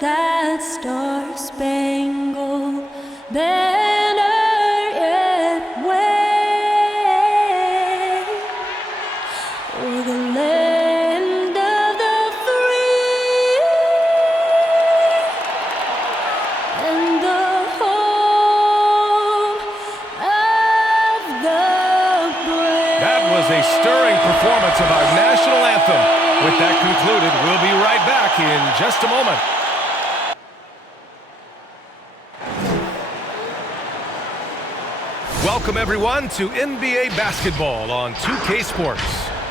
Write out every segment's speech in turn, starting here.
that star-spangled banner yet wave o'er the land of the free and the home of the brave. That was a stirring performance of our national anthem. With that concluded, we'll be right back in just a moment. Welcome, everyone, to NBA basketball on 2K Sports.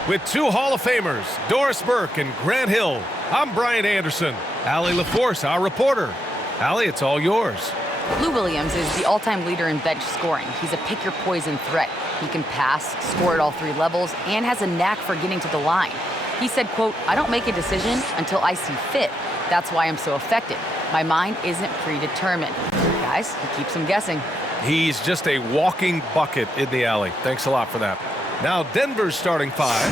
With two Hall of Famers, Doris Burke and Grant Hill, I'm Brian Anderson. Allie LaForce, our reporter. Allie, it's all yours. Lou Williams is the all-time leader in bench scoring. He's a pick-your-poison threat. He can pass, score at all three levels, and has a knack for getting to the line. He said, quote, "I don't make a decision until I see fit. That's why I'm so effective. My mind isn't predetermined." Guys, he keeps them guessing. He's just a walking bucket in the alley. Thanks a lot for that. Now Denver's starting five.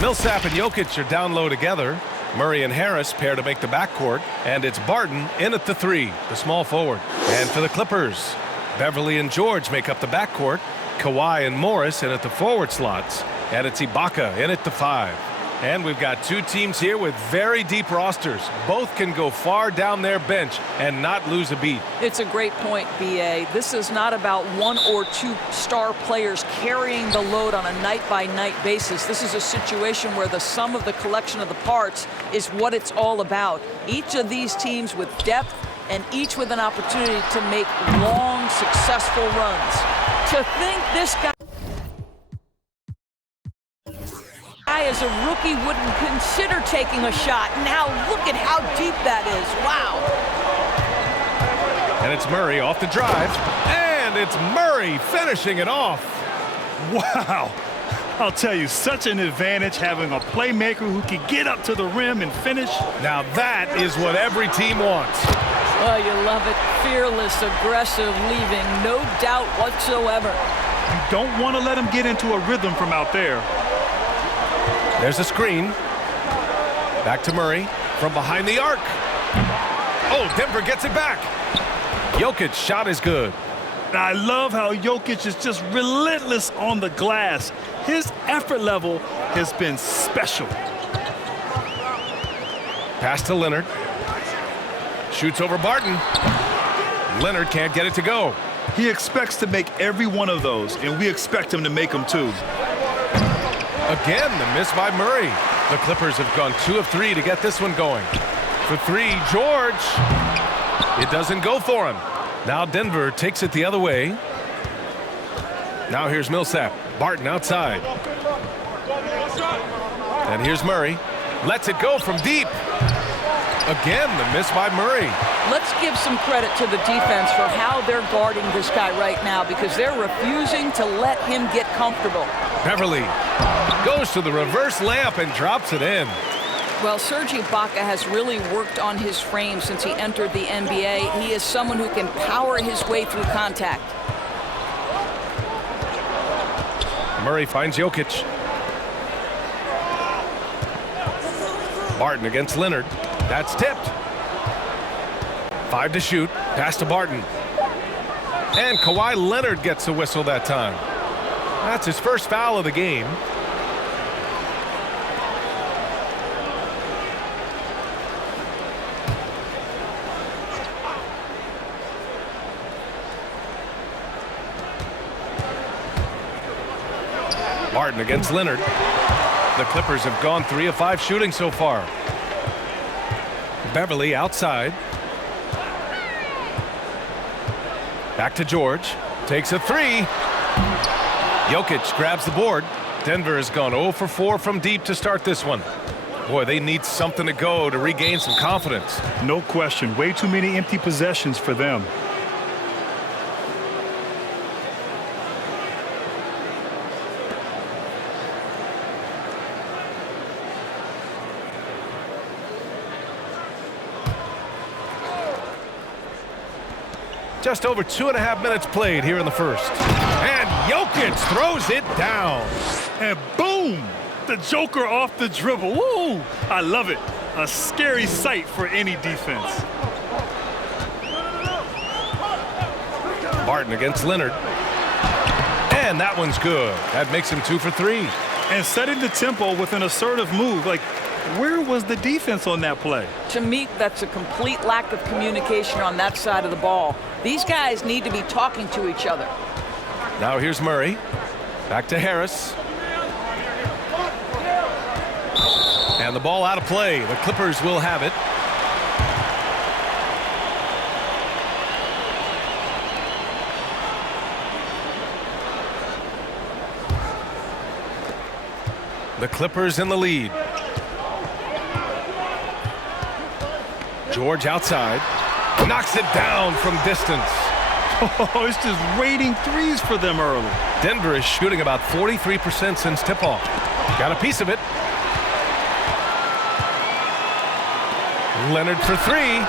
Millsap and Jokic are down low together. Murray and Harris pair to make the backcourt. And it's Barton in at the three, the small forward. And for the Clippers, Beverly and George make up the backcourt. Kawhi and Morris in at the forward slots. And it's Ibaka in at the five. And we've got two teams here with very deep rosters. Both can go far down their bench and not lose a beat. It's a great point, B.A. This is not about one or two star players carrying the load on a night-by-night basis. This is a situation where the sum of the collection of the parts is what it's all about. Each of these teams with depth and each with an opportunity to make long, successful runs. To think this guy as a rookie wouldn't consider taking a shot. Now look at how deep that is. Wow. And it's Murray off the drive. And it's Murray finishing it off. Wow. I'll tell you, such an advantage having a playmaker who can get up to the rim and finish. Now that is what every team wants. Oh, you love it. Fearless, aggressive, leaving no doubt whatsoever. You don't want to let him get into a rhythm from out there. There's a screen. Back to Murray from behind the arc. Oh, Denver gets it back. Jokic's shot is good. I love how Jokic is just relentless on the glass. His effort level has been special. Pass to Leonard. Shoots over Barton. Leonard can't get it to go. He expects to make every one of those, and we expect him to make them too. Again, the miss by Murray. The Clippers have gone 2 of 3 to get this one going. For three, George. It doesn't go for him. Now Denver takes it the other way. Now here's Millsap. Barton outside. And here's Murray. Lets it go from deep. Again, the miss by Murray. Let's give some credit to the defense for how they're guarding this guy right now because they're refusing to let him get comfortable. Beverly goes to the reverse layup and drops it in. Well, Serge Ibaka has really worked on his frame since he entered the NBA. He is someone who can power his way through contact. Murray finds Jokic. Barton against Leonard. That's tipped. 5 to shoot. Pass to Barton. And Kawhi Leonard gets a whistle that time. That's his first foul of the game. Barton against Leonard. The Clippers have gone 3 of 5 shooting so far. Beverly outside. Back to George. Takes a 3. Jokic grabs the board. Denver has gone 0 for 4 from deep to start this one. Boy, they need something to go to regain some confidence. No question. Way too many empty possessions for them. Just over 2.5 minutes played here in the first. And Jokic throws it down. And boom! The Joker off the dribble. Woo! I love it. A scary sight for any defense. Barton against Leonard. And that one's good. That makes him 2 for 3. And setting the tempo with an assertive move. Like, where was the defense on that play? To me, that's a complete lack of communication on that side of the ball. These guys need to be talking to each other. Now here's Murray. Back to Harris. And the ball out of play. The Clippers will have it. The Clippers in the lead. George outside. Knocks it down from distance. Oh, it's just raining threes for them early. Denver is shooting about 43% since tip-off. Got a piece of it. Leonard for 3.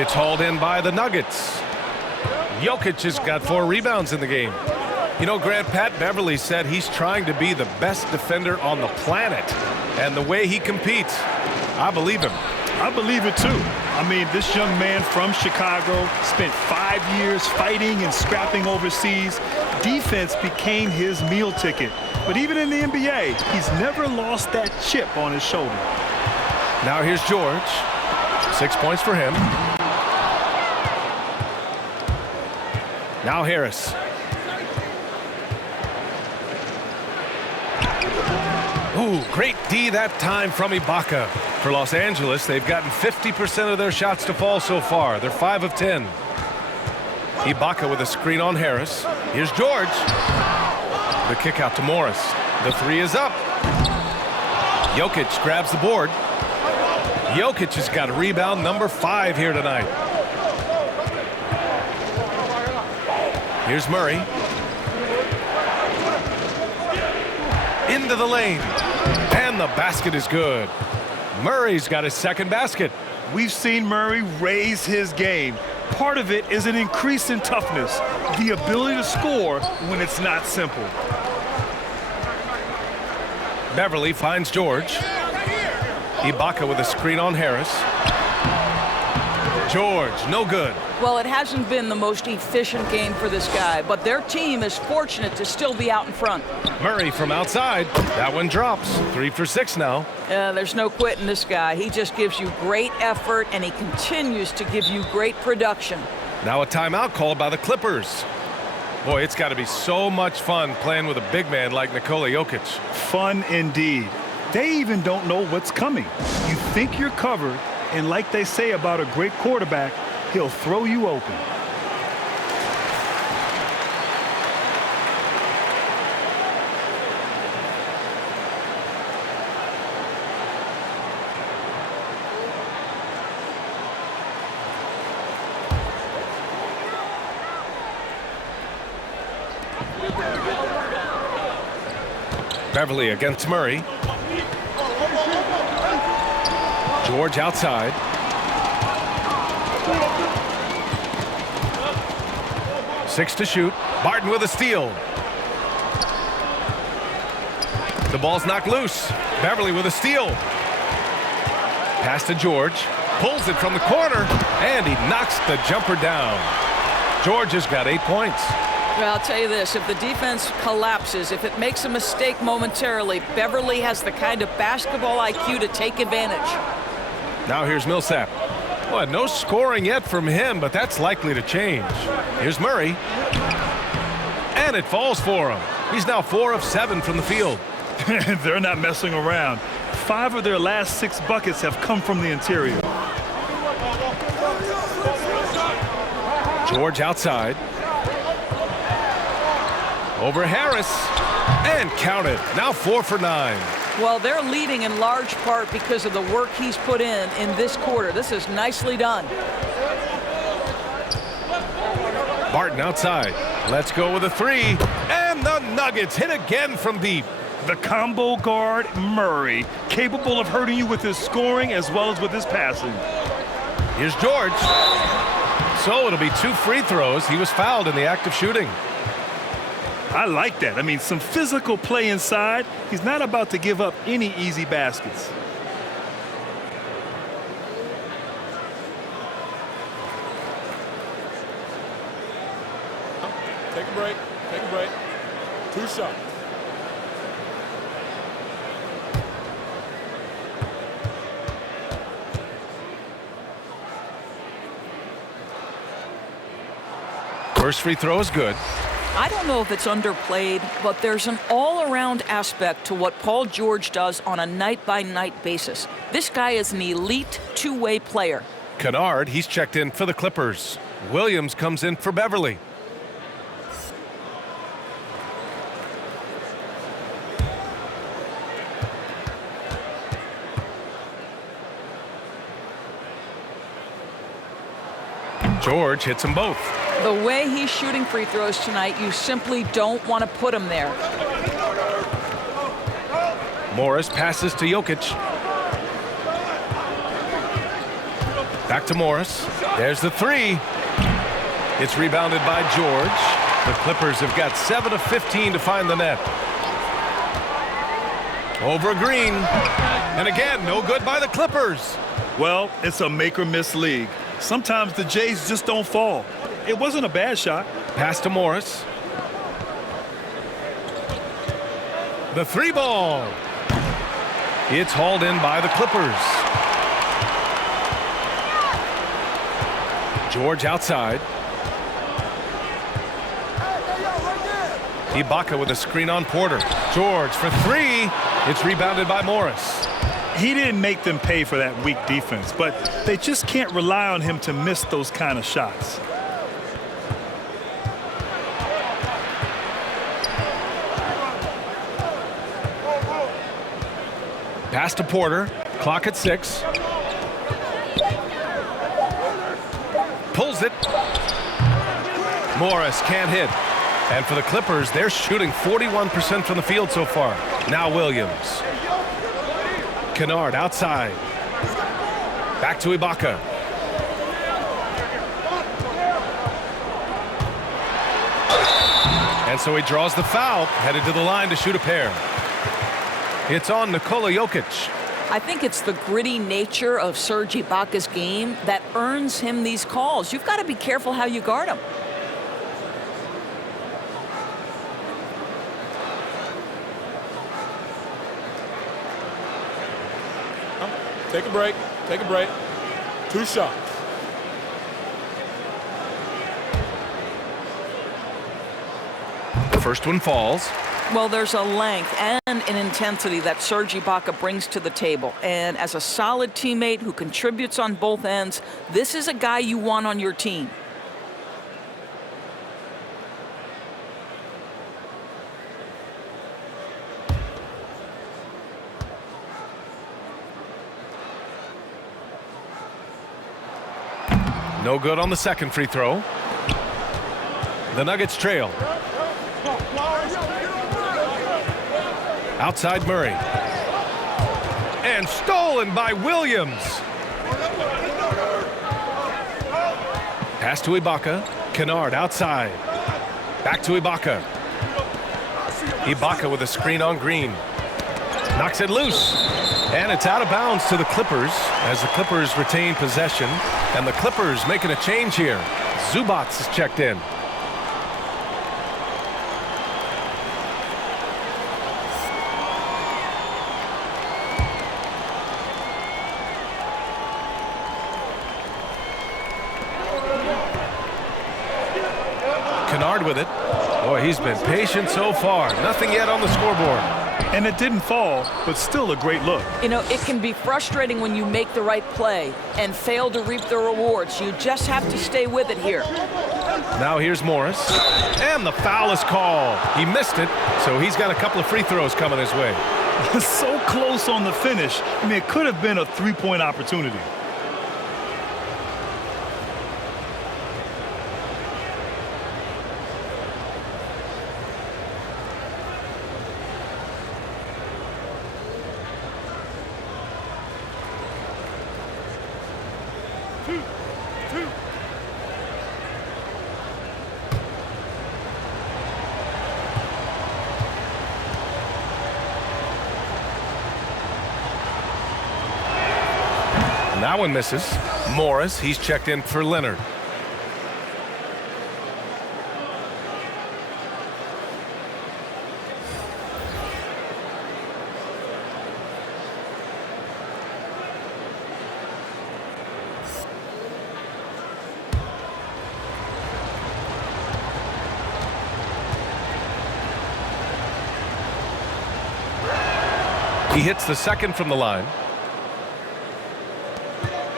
It's hauled in by the Nuggets. Jokic has got 4 rebounds in the game. You know, Grant, Pat Beverly said he's trying to be the best defender on the planet. And the way he competes, I believe him. I believe it too. I mean, this young man from Chicago spent 5 years fighting and scrapping overseas. Defense became his meal ticket. But even in the NBA, he's never lost that chip on his shoulder. Now here's George. 6 points for him. Now Harris. Ooh, great D that time from Ibaka. For Los Angeles, they've gotten 50% of their shots to fall so far. They're 5 of 10. Ibaka with a screen on Harris. Here's George. The kick out to Morris. The 3 is up. Jokic grabs the board. Jokic has got rebound number 5 here tonight. Here's Murray. Into the lane. And the basket is good. Murray's got his second basket. We've seen Murray raise his game. Part of it is an increase in toughness, the ability to score when it's not simple. Beverly finds George. Ibaka with a screen on Harris. George, no good. Well, it hasn't been the most efficient game for this guy, but their team is fortunate to still be out in front. Murray from outside. That one drops. 3 for 6 now. There's no quitting this guy. He just gives you great effort, and he continues to give you great production. Now a timeout called by the Clippers. Boy, it's got to be so much fun playing with a big man like Nikola Jokic. Fun indeed. They even don't know what's coming. You think you're covered, and like they say about a great quarterback, he'll throw you open. Beverly against Murray. George outside. Six to shoot. Barton with a steal. The ball's knocked loose. Beverly with a steal. Pass to George. Pulls it from the corner, and he knocks the jumper down. George has got 8 points. Well, I'll tell you this, if the defense collapses, if it makes a mistake momentarily, Beverly has the kind of basketball IQ to take advantage. Now here's Millsap. Well, no scoring yet from him, but that's likely to change. Here's Murray. And it falls for him. He's now 4 of 7 from the field. They're not messing around. 5 of their last 6 buckets have come from the interior. George outside. Over Harris. And counted. Now 4 for 9. Well, they're leading in large part because of the work he's put in this quarter. This is nicely done. Barton outside. Let's go with a 3. And the Nuggets hit again from deep. The combo guard, Murray, capable of hurting you with his scoring as well as with his passing. Here's George. So it'll be 2 free throws. He was fouled in the act of shooting. I like that. I mean, some physical play inside. He's not about to give up any easy baskets. Take a break. Take a break. 2 shots. First free throw is good. I don't know if it's underplayed, but there's an all-around aspect to what Paul George does on a night-by-night basis. This guy is an elite two-way player. Kennard, he's checked in for the Clippers. Williams comes in for Beverly. George hits them both. The way he's shooting free throws tonight, you simply don't want to put him there. Morris passes to Jokic. Back to Morris. There's the three. It's rebounded by George. The Clippers have got 7 of 15 to find the net. Over Green. And again, no good by the Clippers. Well, it's a make-or-miss league. Sometimes the Jays just don't fall. It wasn't a bad shot. Pass to Morris. The three ball. It's hauled in by the Clippers. George outside. Ibaka with a screen on Porter. George for three. It's rebounded by Morris. He didn't make them pay for that weak defense, but they just can't rely on him to miss those kind of shots. Pass to Porter. Clock at 6. Pulls it. Morris can't hit. And for the Clippers, they're shooting 41% from the field so far. Now Williams. Kennard outside. Back to Ibaka. And so he draws the foul, headed to the line to shoot a pair. It's on Nikola Jokic. I think it's the gritty nature of Serge Ibaka's game that earns him these calls. You've got to be careful how you guard him. Take a break. Take a break. 2 shots. The first one falls. Well, there's a length and an intensity that Serge Ibaka brings to the table. And as a solid teammate who contributes on both ends, this is a guy you want on your team. No good on the second free throw. The Nuggets trail. Outside Murray. And stolen by Williams. Pass to Ibaka. Kennard outside. Back to Ibaka. Ibaka with a screen on Green. Knocks it loose. And it's out of bounds to the Clippers as the Clippers retain possession. And the Clippers making a change here. Zubac is checked in. Kennard with it. Boy, he's been patient so far. Nothing yet on the scoreboard. And it didn't fall, but still a great look. You know, it can be frustrating when you make the right play and fail to reap the rewards. You just have to stay with it here. Now here's Morris. And the foul is called. He missed it, so he's got a couple of free throws coming his way. So close on the finish. I mean, it could have been a three-point opportunity. That one misses. Morris, he's checked in for Leonard. He hits the second from the line.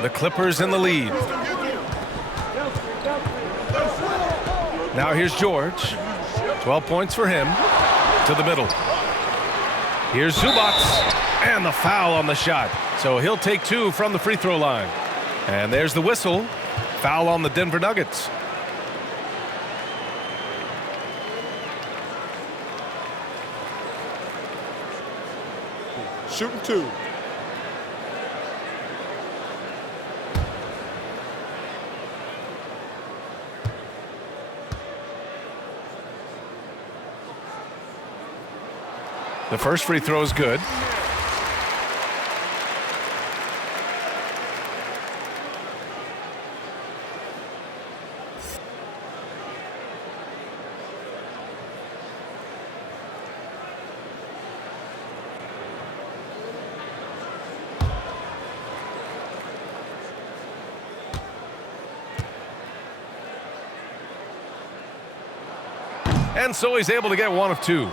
The Clippers in the lead. Now here's George. 12 points for him. To the middle. Here's Zubac. And the foul on the shot. So he'll take 2 from the free throw line. And there's the whistle. Foul on the Denver Nuggets. Shooting 2. The first free throw is good. And so he's able to get 1 of 2.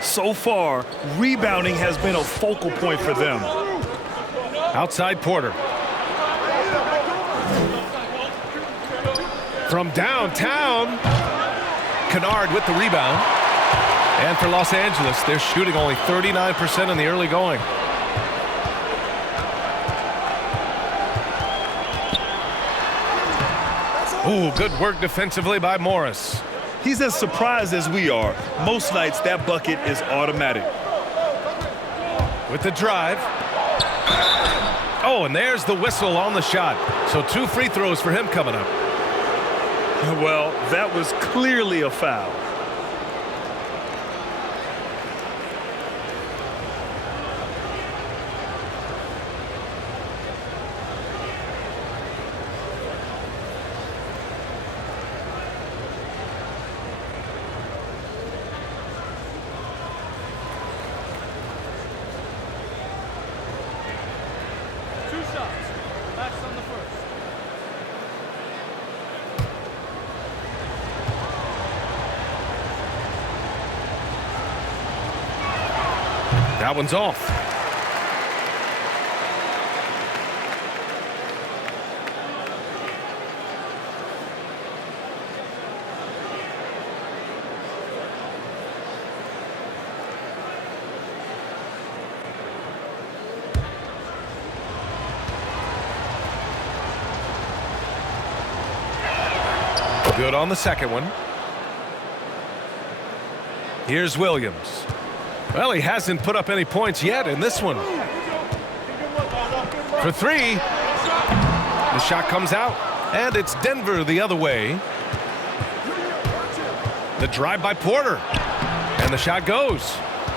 So far, rebounding has been a focal point for them. Outside Porter. From downtown, Kennard with the rebound. And for Los Angeles, they're shooting only 39% in the early going. Ooh, good work defensively by Morris. He's as surprised as we are. Most nights, that bucket is automatic. With the drive. Oh, and there's the whistle on the shot. So 2 free throws for him coming up. Well, that was clearly a foul. That one's off. Good on the second one. Here's Williams. Well, he hasn't put up any points yet in this one. For 3. The shot comes out, and it's Denver the other way. The drive by Porter, and the shot goes.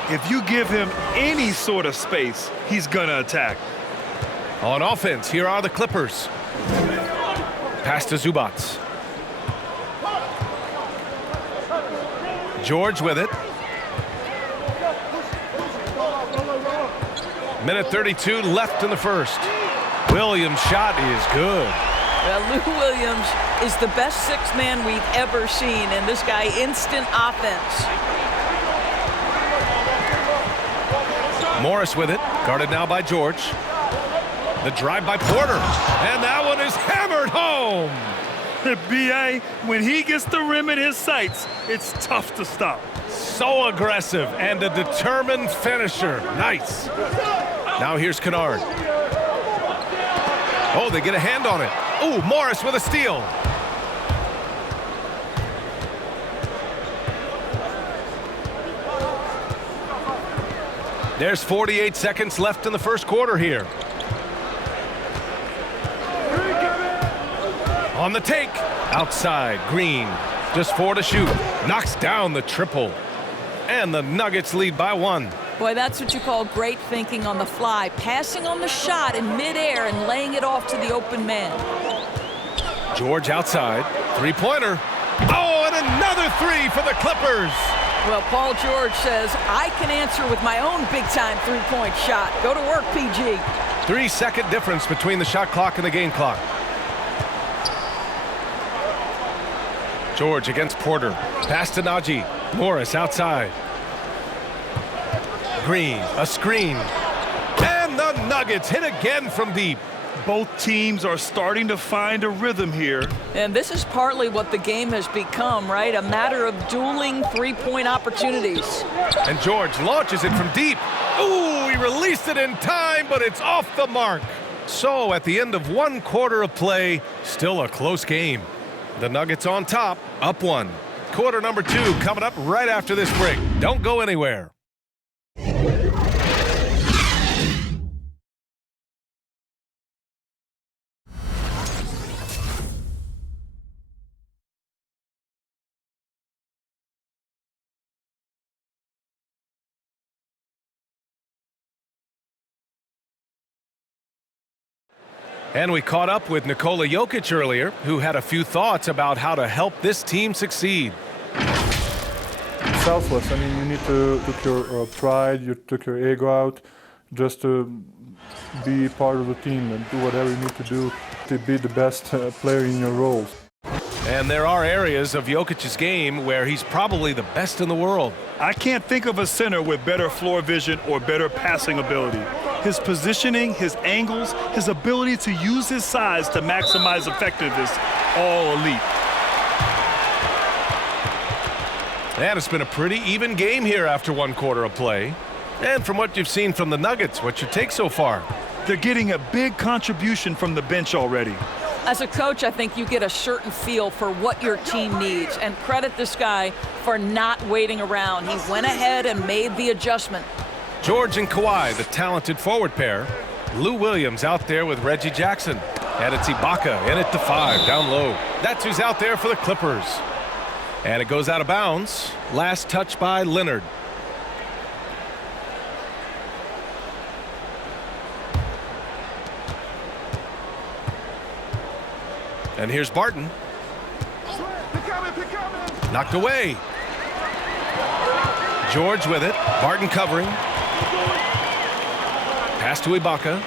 If you give him any sort of space, he's gonna attack. On offense, here are the Clippers. Pass to Zubac. George with it. Minute 32 left in the first. Williams' shot is good. Well, Lou Williams is the best 6-man we've ever seen, and this guy, instant offense. Morris with it, guarded now by George. The drive by Porter, and that one is hammered home. B.A., when he gets the rim in his sights, it's tough to stop. So aggressive and a determined finisher. Nice. Now here's Kennard. Oh, they get a hand on it. Oh, Morris with a steal. There's 48 seconds left in the first quarter here. On the take. Outside, Green. Just 4 to shoot. Knocks down the triple. And the Nuggets lead by 1. Boy, that's what you call great thinking on the fly. Passing on the shot in midair and laying it off to the open man. George outside. 3-pointer. Oh, and another 3 for the Clippers. Well, Paul George says, I can answer with my own big-time 3-point shot. Go to work, PG. 3-second difference between the shot clock and the game clock. George against Porter. Pass to Najee. Morris outside. Green, a screen. Nuggets hit again from deep. Both teams are starting to find a rhythm here. And this is partly what the game has become, right? A matter of dueling three-point opportunities. And George launches it from deep. Ooh, he released it in time, but it's off the mark. So at the end of one quarter of play, still a close game. The Nuggets on top, up one. Quarter number 2 coming up right after this break. Don't go anywhere. And we caught up with Nikola Jokic earlier, who had a few thoughts about how to help this team succeed. Selfless. I mean, you need to took your pride, you took your ego out, just to be part of the team and do whatever you need to do to be the best player in your roles. And there are areas of Jokic's game where he's probably the best in the world. I can't think of a center with better floor vision or better passing ability. His positioning, his angles, his ability to use his size to maximize effectiveness, all elite. And it's been a pretty even game here after one quarter of play. And from what you've seen from the Nuggets, what's your take so far? They're getting a big contribution from the bench already. As a coach, I think you get a certain feel for what your team needs, and credit this guy for not waiting around. He went ahead and made the adjustment. George and Kawhi, the talented forward pair. Lou Williams out there with Reggie Jackson. And it's Ibaka in at the 5, down low. That's who's out there for the Clippers. And it goes out of bounds. Last touch by Leonard. And here's Barton. Knocked away. George with it. Barton covering. Pass to Ibaka.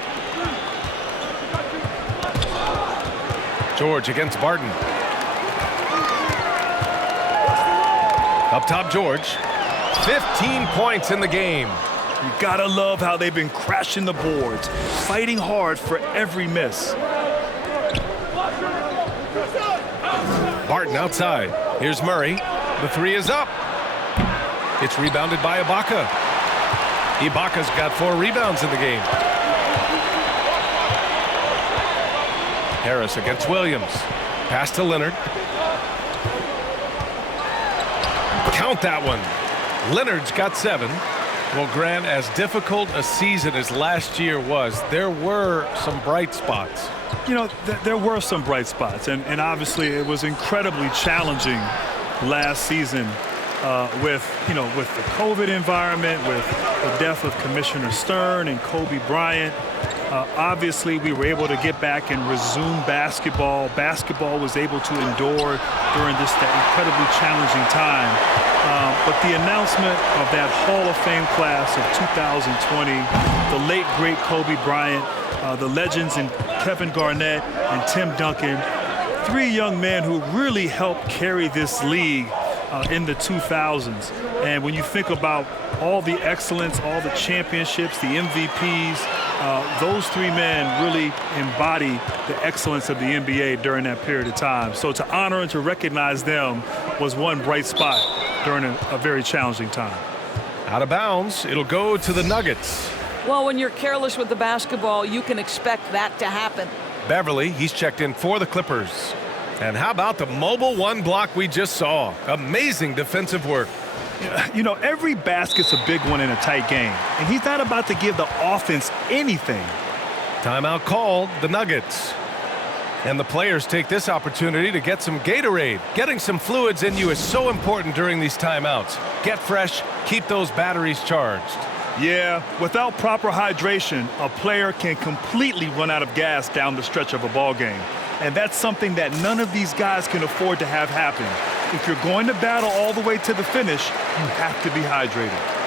George against Barton. Up top, George. 15 points in the game. You gotta love how they've been crashing the boards, fighting hard for every miss. Barton outside. Here's Murray. The 3 is up. It's rebounded by Ibaka. Ibaka's got 4 rebounds in the game. Harris against Williams. Pass to Leonard. Count that one. Leonard's got 7. Well, Grant, as difficult a season as last year was, there were some bright spots. You know, there were some bright spots, and obviously it was incredibly challenging last season with the COVID environment, with the death of Commissioner Stern and Kobe Bryant. Obviously, we were able to get back and resume basketball. Basketball was able to endure during this incredibly challenging time. But the announcement of that Hall of Fame class of 2020, the late, great Kobe Bryant, the legends in Kevin Garnett and Tim Duncan, 3 young men who really helped carry this league in the 2000s. And when you think about all the excellence, all the championships, the MVPs, those 3 men really embody the excellence of the NBA during that period of time. So to honor and to recognize them was one bright spot during a very challenging time. Out of bounds, it'll go to the Nuggets. Well, when you're careless with the basketball, you can expect that to happen. Beverly, he's checked in for the Clippers. And how about the mobile 1 block we just saw? Amazing defensive work. You know, every basket's a big one in a tight game, and he's not about to give the offense anything. Timeout called, the Nuggets. And the players take this opportunity to get some Gatorade. Getting some fluids in you is so important during these timeouts. Get fresh, keep those batteries charged. Yeah, without proper hydration, a player can completely run out of gas down the stretch of a ball game. And that's something that none of these guys can afford to have happen. If you're going to battle all the way to the finish, you have to be hydrated.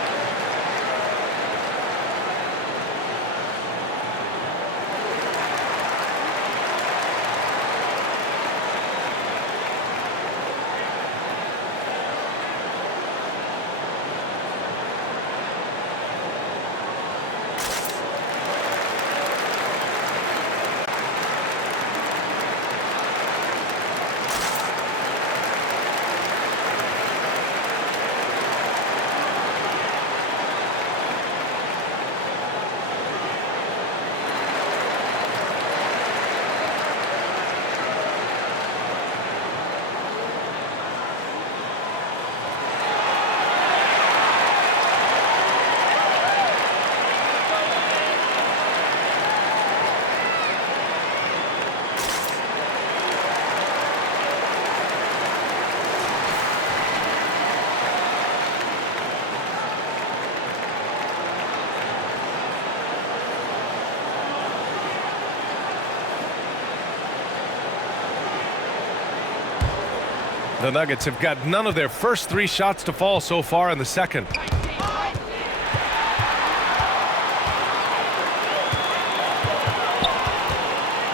The Nuggets have got none of their first 3 shots to fall so far in the second.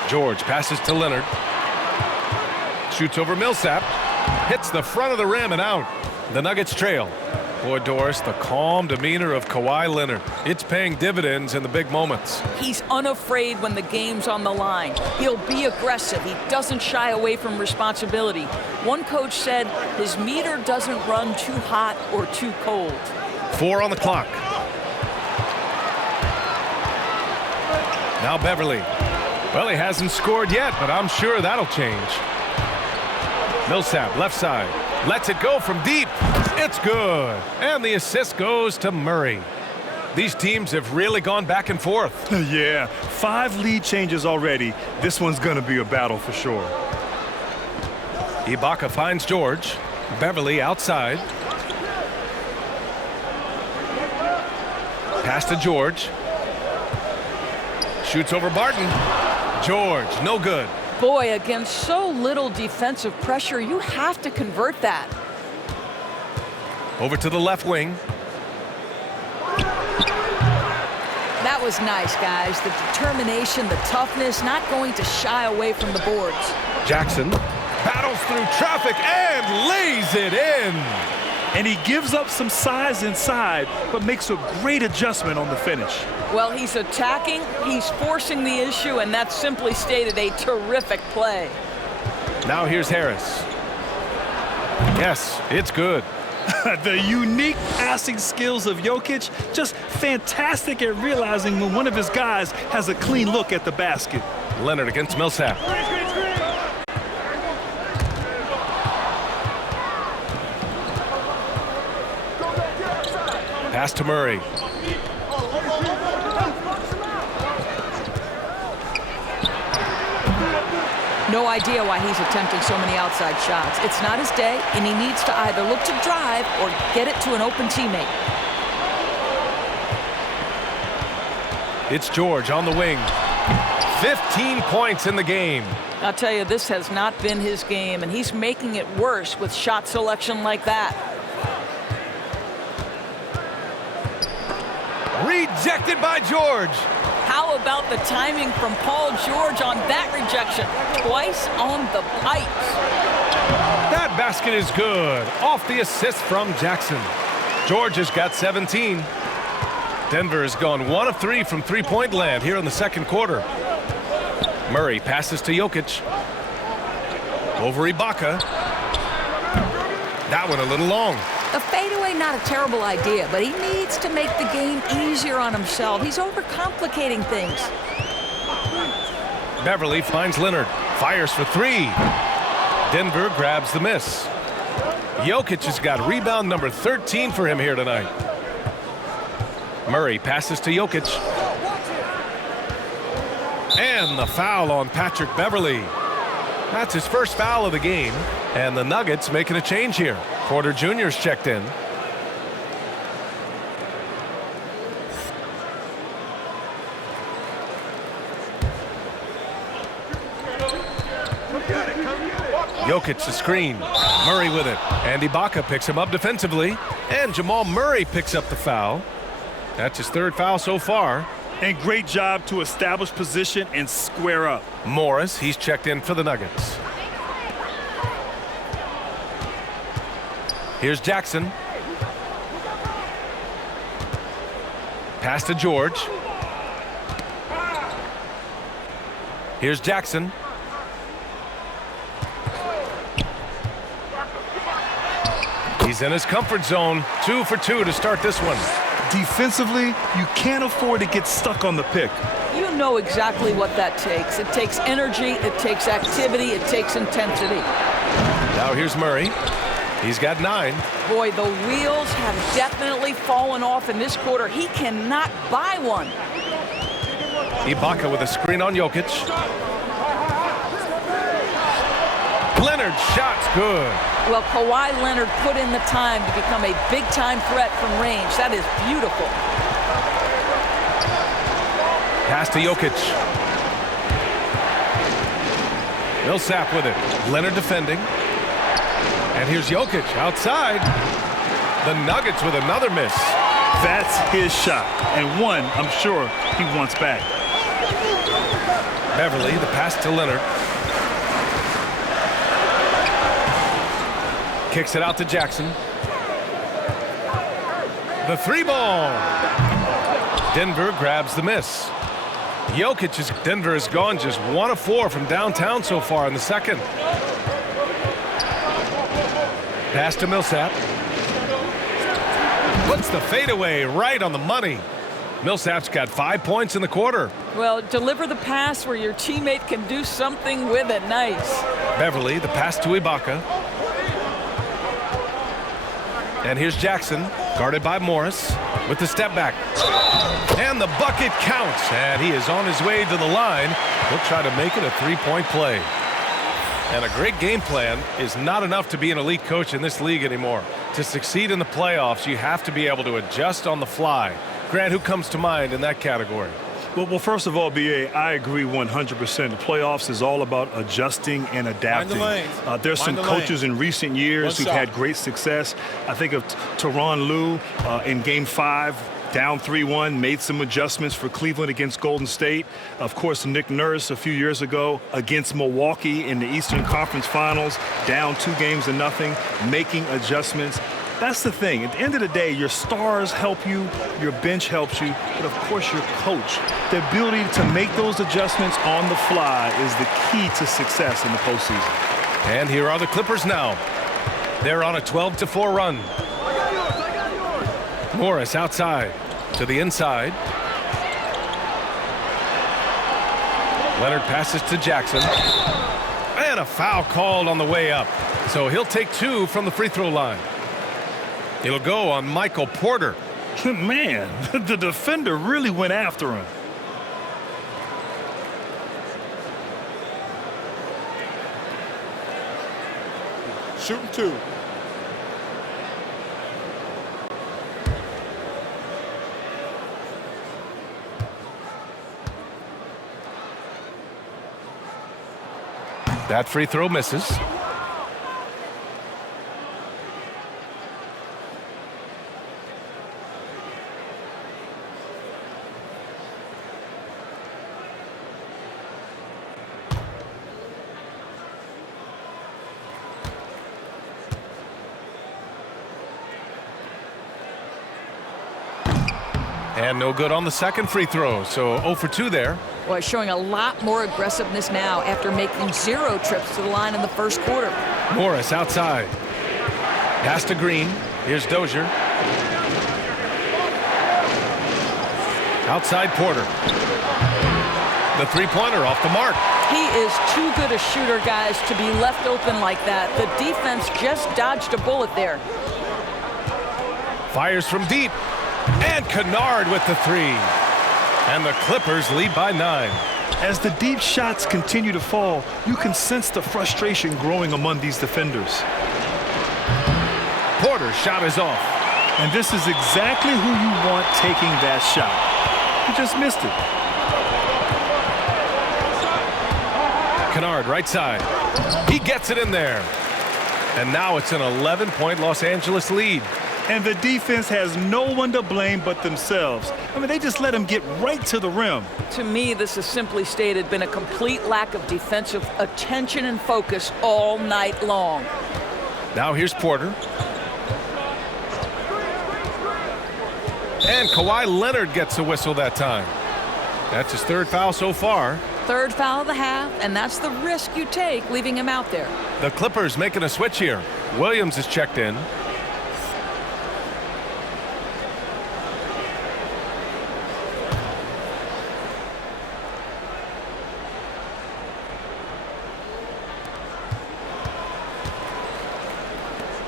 George passes to Leonard. Shoots over Millsap. Hits the front of the rim and out. The Nuggets trail. Boy, Doris, the calm demeanor of Kawhi Leonard. It's paying dividends in the big moments. He's unafraid when the game's on the line. He'll be aggressive. He doesn't shy away from responsibility. One coach said his meter doesn't run too hot or too cold. 4 on the clock. Now Beverly. Well, he hasn't scored yet, but I'm sure that'll change. Millsap, left side. Lets it go from deep. It's good. And the assist goes to Murray. These teams have really gone back and forth. Yeah, 5 lead changes already. This one's going to be a battle for sure. Ibaka finds George. Beverly outside. Pass to George. Shoots over Barton. George, no good. Boy, against so little defensive pressure, you have to convert that. Over to the left wing. That was nice, guys. The determination, the toughness, not going to shy away from the boards. Jackson battles through traffic and lays it in. And he gives up some size inside, but makes a great adjustment on the finish. Well, he's attacking, he's forcing the issue, and that's simply stated a terrific play. Now here's Harris. Yes, it's good. The unique passing skills of Jokic, just fantastic at realizing when one of his guys has a clean look at the basket. Leonard against Millsap. Pass to Murray. No idea why he's attempting so many outside shots. It's not his day, and he needs to either look to drive or get it to an open teammate. It's George on the wing. 15 points in the game. I'll tell you, this has not been his game, and he's making it worse with shot selection like that. Rejected by George. How about the timing from Paul George on that rejection? Twice on the pipes. That basket is good. Off the assist from Jackson. George has got 17. Denver has gone 1 of 3 from three-point land here in the second quarter. Murray passes to Jokic. Over Ibaka. That one a little long. A fadeaway, not a terrible idea, but he needs to make the game easier on himself. He's overcomplicating things. Beverly finds Leonard. Fires for 3. Denver grabs the miss. Jokic has got rebound number 13 for him here tonight. Murray passes to Jokic. And the foul on Patrick Beverly. That's his first foul of the game. And the Nuggets making a change here. Porter Jr.'s checked in. Jokic the screen. Murray with it. And Ibaka picks him up defensively. And Jamal Murray picks up the foul. That's his 3rd foul so far. And great job to establish position and square up. Morris, he's checked in for the Nuggets. Here's Jackson. Pass to George. Here's Jackson. He's in his comfort zone. 2 for 2 to start this one. Defensively, you can't afford to get stuck on the pick. You know exactly what that takes. It takes energy, it takes activity, it takes intensity. Now here's Murray. He's got 9. Boy, the wheels have definitely fallen off in this quarter. He cannot buy one. Ibaka with a screen on Jokic. Leonard's shot's good. Well, Kawhi Leonard put in the time to become a big-time threat from range. That is beautiful. Pass to Jokic. Millsap with it. Leonard defending. And here's Jokic outside. The Nuggets with another miss. That's his shot, and one I'm sure he wants back. Beverly, the pass to Leonard. Kicks it out to Jackson. The three ball. Denver grabs the miss. Denver has gone just 1 of 4 from downtown so far in the second. Pass to Millsap. Puts the fadeaway right on the money. Millsap's got 5 points in the quarter. Well, deliver the pass where your teammate can do something with it. Nice. Beverly, the pass to Ibaka. And here's Jackson, guarded by Morris, with the step back. And the bucket counts, and he is on his way to the line. He'll try to make it a three-point play. And a great game plan is not enough to be an elite coach in this league anymore. To succeed in the playoffs, you have to be able to adjust on the fly. Grant, who comes to mind in that category? Well, first of all, B.A., I agree 100%. The playoffs is all about adjusting and adapting. There's some coaches in recent years who've had great success. I think of Tyronn Lue in Game 5, down 3-1, made some adjustments for Cleveland against Golden State. Of course, Nick Nurse a few years ago against Milwaukee in the Eastern Conference Finals, down 2-0, making adjustments. That's the thing. At the end of the day, your stars help you, your bench helps you, but of course your coach. The ability to make those adjustments on the fly is the key to success in the postseason. And here are the Clippers now. They're on a 12-4 run. Morris outside to the inside. Leonard passes to Jackson. And a foul called on the way up. So he'll take 2 from the free throw line. It'll go on Michael Porter. Man, the defender really went after him. Shooting 2. That free throw misses. And no good on the second free throw, so 0 for 2 there. Well, he's showing a lot more aggressiveness now after making 0 trips to the line in the first quarter. Morris outside. Pass to Green. Here's Dozier. Outside Porter. The three-pointer off the mark. He is too good a shooter, guys, to be left open like that. The defense just dodged a bullet there. Fires from deep. And Kennard with the 3. And the Clippers lead by 9. As the deep shots continue to fall, you can sense the frustration growing among these defenders. Porter's shot is off. And this is exactly who you want taking that shot. He just missed it. Kennard right side. He gets it in there. And now it's an 11-point Los Angeles lead. And the defense has no one to blame but themselves. I mean, they just let him get right to the rim. To me, this has simply stated been a complete lack of defensive attention and focus all night long. Now here's Porter. And Kawhi Leonard gets a whistle that time. That's his 3rd foul so far. 3rd foul of the half, and that's the risk you take leaving him out there. The Clippers making a switch here. Williams is checked in.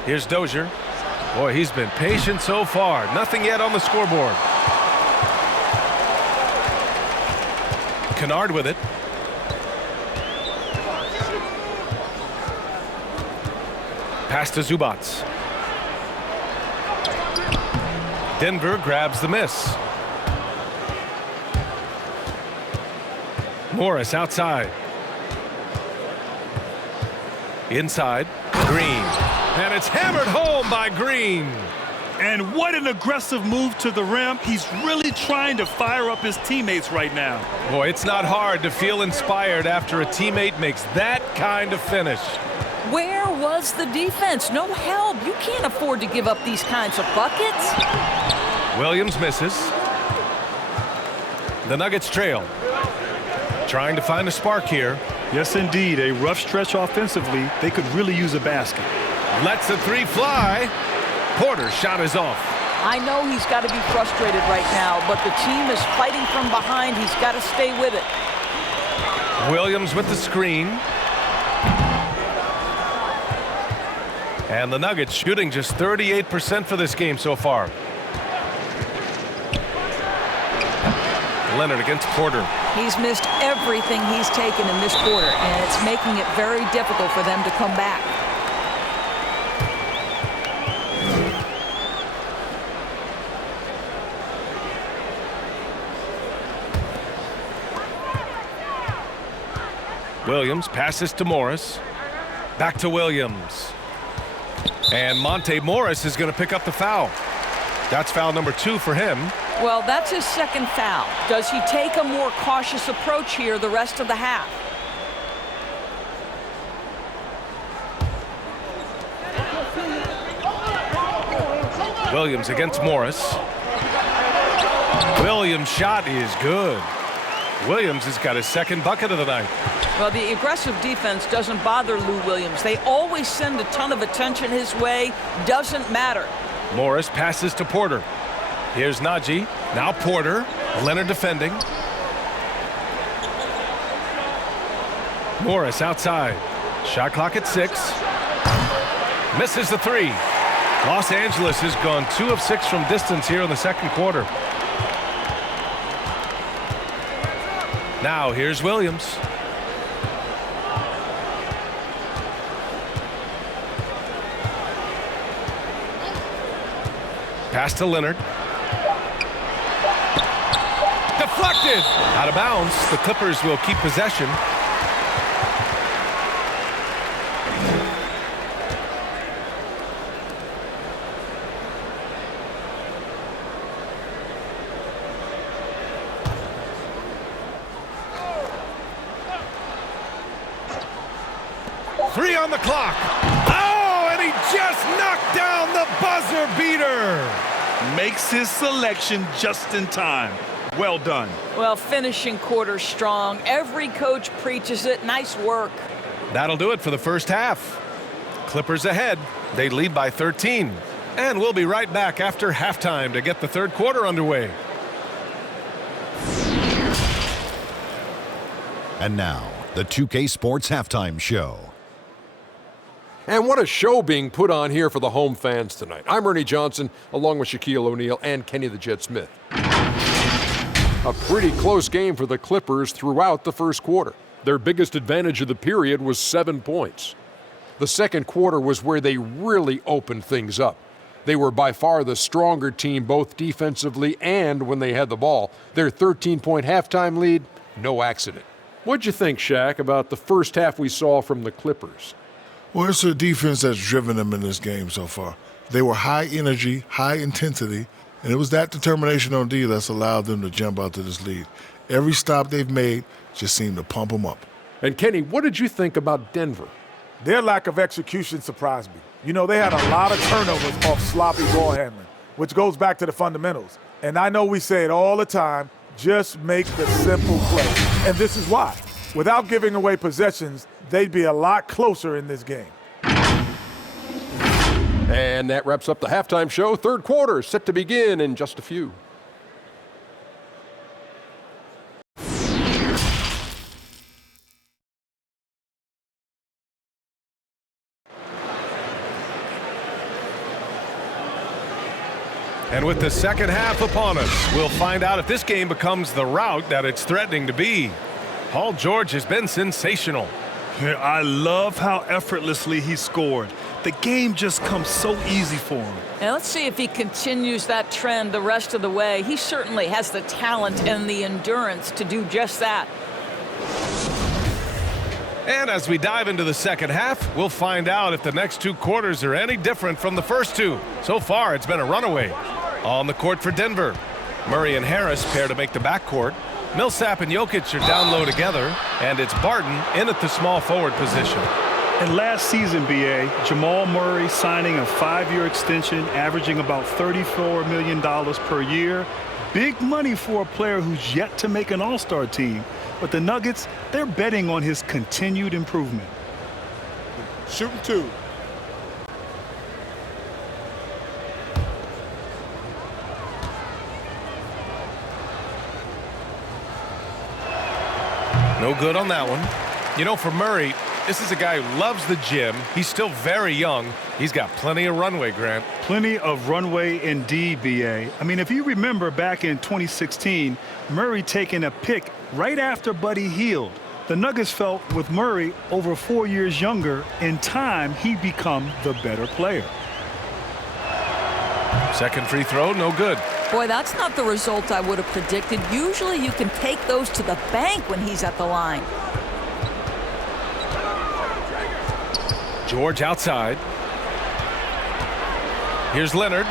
Here's Dozier. Boy, he's been patient so far. Nothing yet on the scoreboard. Kennard with it. Pass to Zubats. Denver grabs the miss. Morris outside. Inside, Green. And it's hammered home by Green. And what an aggressive move to the rim. He's really trying to fire up his teammates right now. Boy, it's not hard to feel inspired after a teammate makes that kind of finish. Where was the defense? No help. You can't afford to give up these kinds of buckets. Williams misses. The Nuggets trail. Trying to find a spark here. Yes, indeed. A rough stretch offensively. They could really use a basket. Lets the three fly. Porter's shot is off. I know he's got to be frustrated right now, but the team is fighting from behind. He's got to stay with it. Williams with the screen. And the Nuggets shooting just 38% for this game so far. Leonard against Porter. He's missed everything he's taken in this quarter, and it's making it very difficult for them to come back. Williams passes to Morris. Back to Williams. And Monte Morris is going to pick up the foul. That's foul number 2 for him. Well, that's his second foul. Does he take a more cautious approach here the rest of the half? Williams against Morris. Williams' shot is good. Williams has got his second bucket of the night. Well, the aggressive defense doesn't bother Lou Williams. They always send a ton of attention his way. Doesn't matter. Morris passes to Porter. Here's Najee. Now Porter. Leonard defending. Morris outside. Shot clock at 6. Misses the 3. Los Angeles has gone 2 of 6 from distance here in the second quarter. Now here's Williams. Pass to Leonard. Deflected. Out of bounds. The Clippers will keep possession. Three on the clock. Oh, and he just knocked down the buzzer beater. Makes his selection just in time. Well done. Well, finishing quarter strong. Every coach preaches it. Nice work. That'll do it for the first half. Clippers ahead. They lead by 13. And we'll be right back after halftime to get the third quarter underway. And now, the 2K Sports Halftime Show. And what a show being put on here for the home fans tonight. I'm Ernie Johnson, along with Shaquille O'Neal and Kenny the Jet Smith. A pretty close game for the Clippers throughout the first quarter. Their biggest advantage of the period was 7 points. The second quarter was where they really opened things up. They were by far the stronger team, both defensively and when they had the ball. Their 13-point halftime lead, no accident. What'd you think, Shaq, about the first half we saw from the Clippers? Well, it's the defense that's driven them in this game so far. They were high energy, high intensity, and it was that determination on D that's allowed them to jump out to this lead. Every stop they've made just seemed to pump them up. And Kenny, what did you think about Denver? Their lack of execution surprised me. You know, they had a lot of turnovers off sloppy ball handling, which goes back to the fundamentals. And I know we say it all the time, just make the simple play. And this is why. Without giving away possessions, they'd be a lot closer in this game. And that wraps up the halftime show. Third quarter set to begin in just a few. And with the second half upon us, we'll find out if this game becomes the rout that it's threatening to be. Paul George has been sensational. I love how effortlessly he scored. The game just comes so easy for him. Now let's see if he continues that trend the rest of the way. He certainly has the talent and the endurance to do just that. And as we dive into the second half, we'll find out if the next 2 quarters are any different from the first 2. So far, it's been a runaway. On the court for Denver, Murray and Harris pair to make the backcourt. Millsap and Jokic are down low together, and it's Barton in at the small forward position. And last season, BA, Jamal Murray signing a 5-year extension, averaging about $34 million per year. Big money for a player who's yet to make an all-star team. But the Nuggets, they're betting on his continued improvement. Shooting 2. No good on that one. You know, for Murray, this is a guy who loves the gym. He's still very young. He's got plenty of runway, Grant. Plenty of runway indeed, BA. I mean, if you remember back in 2016, Murray taking a pick right after Buddy Hield. The Nuggets felt with Murray over 4 years younger, in time, he'd become the better player. Second free throw, no good. Boy, that's not the result I would have predicted. Usually you can take those to the bank when he's at the line. George outside. Here's Leonard.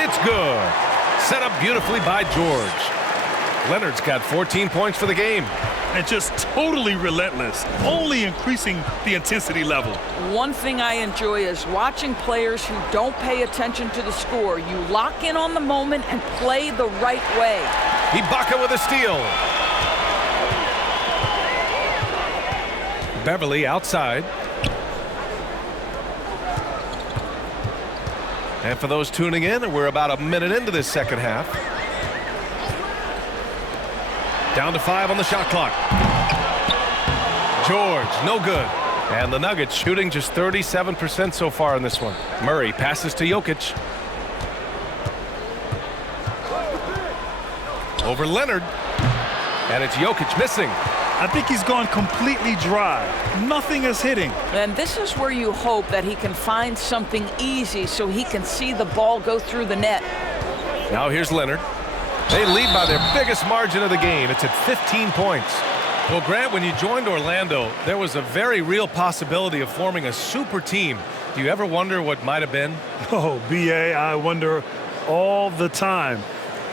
It's good. Set up beautifully by George. Leonard's got 14 points for the game. And just totally relentless, only increasing the intensity level. One thing I enjoy is watching players who don't pay attention to the score. You lock in on the moment and play the right way. Ibaka with a steal. Beverly outside. And for those tuning in, we're about a minute into this second half. Down to 5 on the shot clock. George, no good. And the Nuggets shooting just 37% so far in this one. Murray passes to Jokic. Over Leonard. And it's Jokic missing. I think he's gone completely dry. Nothing is hitting. And this is where you hope that he can find something easy so he can see the ball go through the net. Now here's Leonard. They lead by their biggest margin of the game. It's at 15 points. Well, Grant, when you joined Orlando, there was a very real possibility of forming a super team. Do you ever wonder what might have been? Oh, BA, I wonder all the time.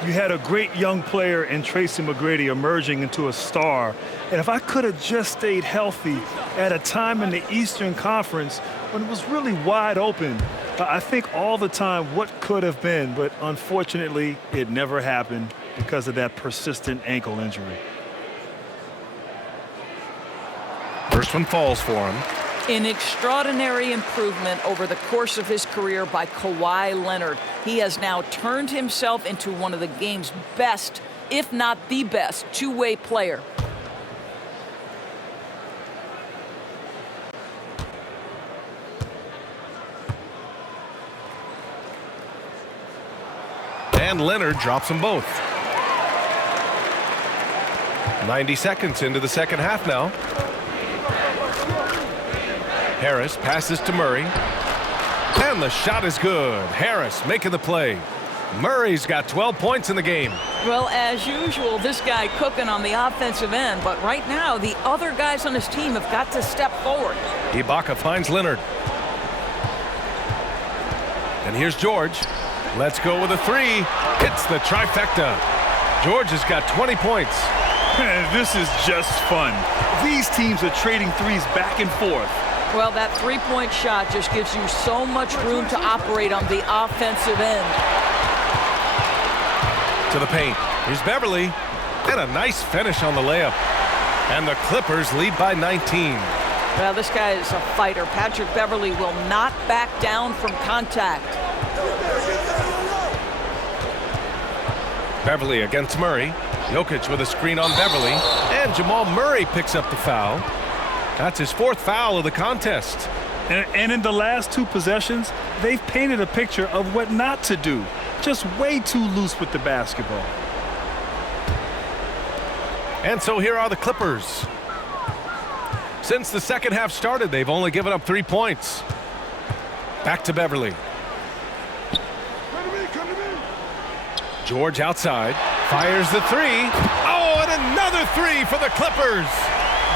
You had a great young player in Tracy McGrady emerging into a star. And if I could have just stayed healthy at a time in the Eastern Conference when it was really wide open, I think all the time what could have been, but unfortunately it never happened because of that persistent ankle injury. First one falls for him. An extraordinary improvement over the course of his career by Kawhi Leonard. He has now turned himself into one of the game's best, if not the best, two-way player. And Leonard drops them both. 90 seconds into the second half now. Harris passes to Murray. And the shot is good. Harris making the play. Murray's got 12 points in the game. Well, as usual, this guy cooking on the offensive end. But right now, the other guys on his team have got to step forward. Ibaka finds Leonard. And here's George. Let's go with a three. Hits the trifecta. George has got 20 points. This is just fun. These teams are trading threes back and forth. Well, that three-point shot just gives you so much room to operate on the offensive end. To the paint. Here's Beverly. And a nice finish on the layup. And the Clippers lead by 19. Well, this guy is a fighter. Patrick Beverly will not back down from contact. Beverly against Murray. Jokic with a screen on Beverly. And Jamal Murray picks up the foul. That's his fourth foul of the contest. And in the last two possessions, they've painted a picture of what not to do. Just way too loose with the basketball. And so here are the Clippers. Since the second half started, they've only given up 3 points. Back to Beverly. George outside, fires the three. Oh, and another three for the Clippers.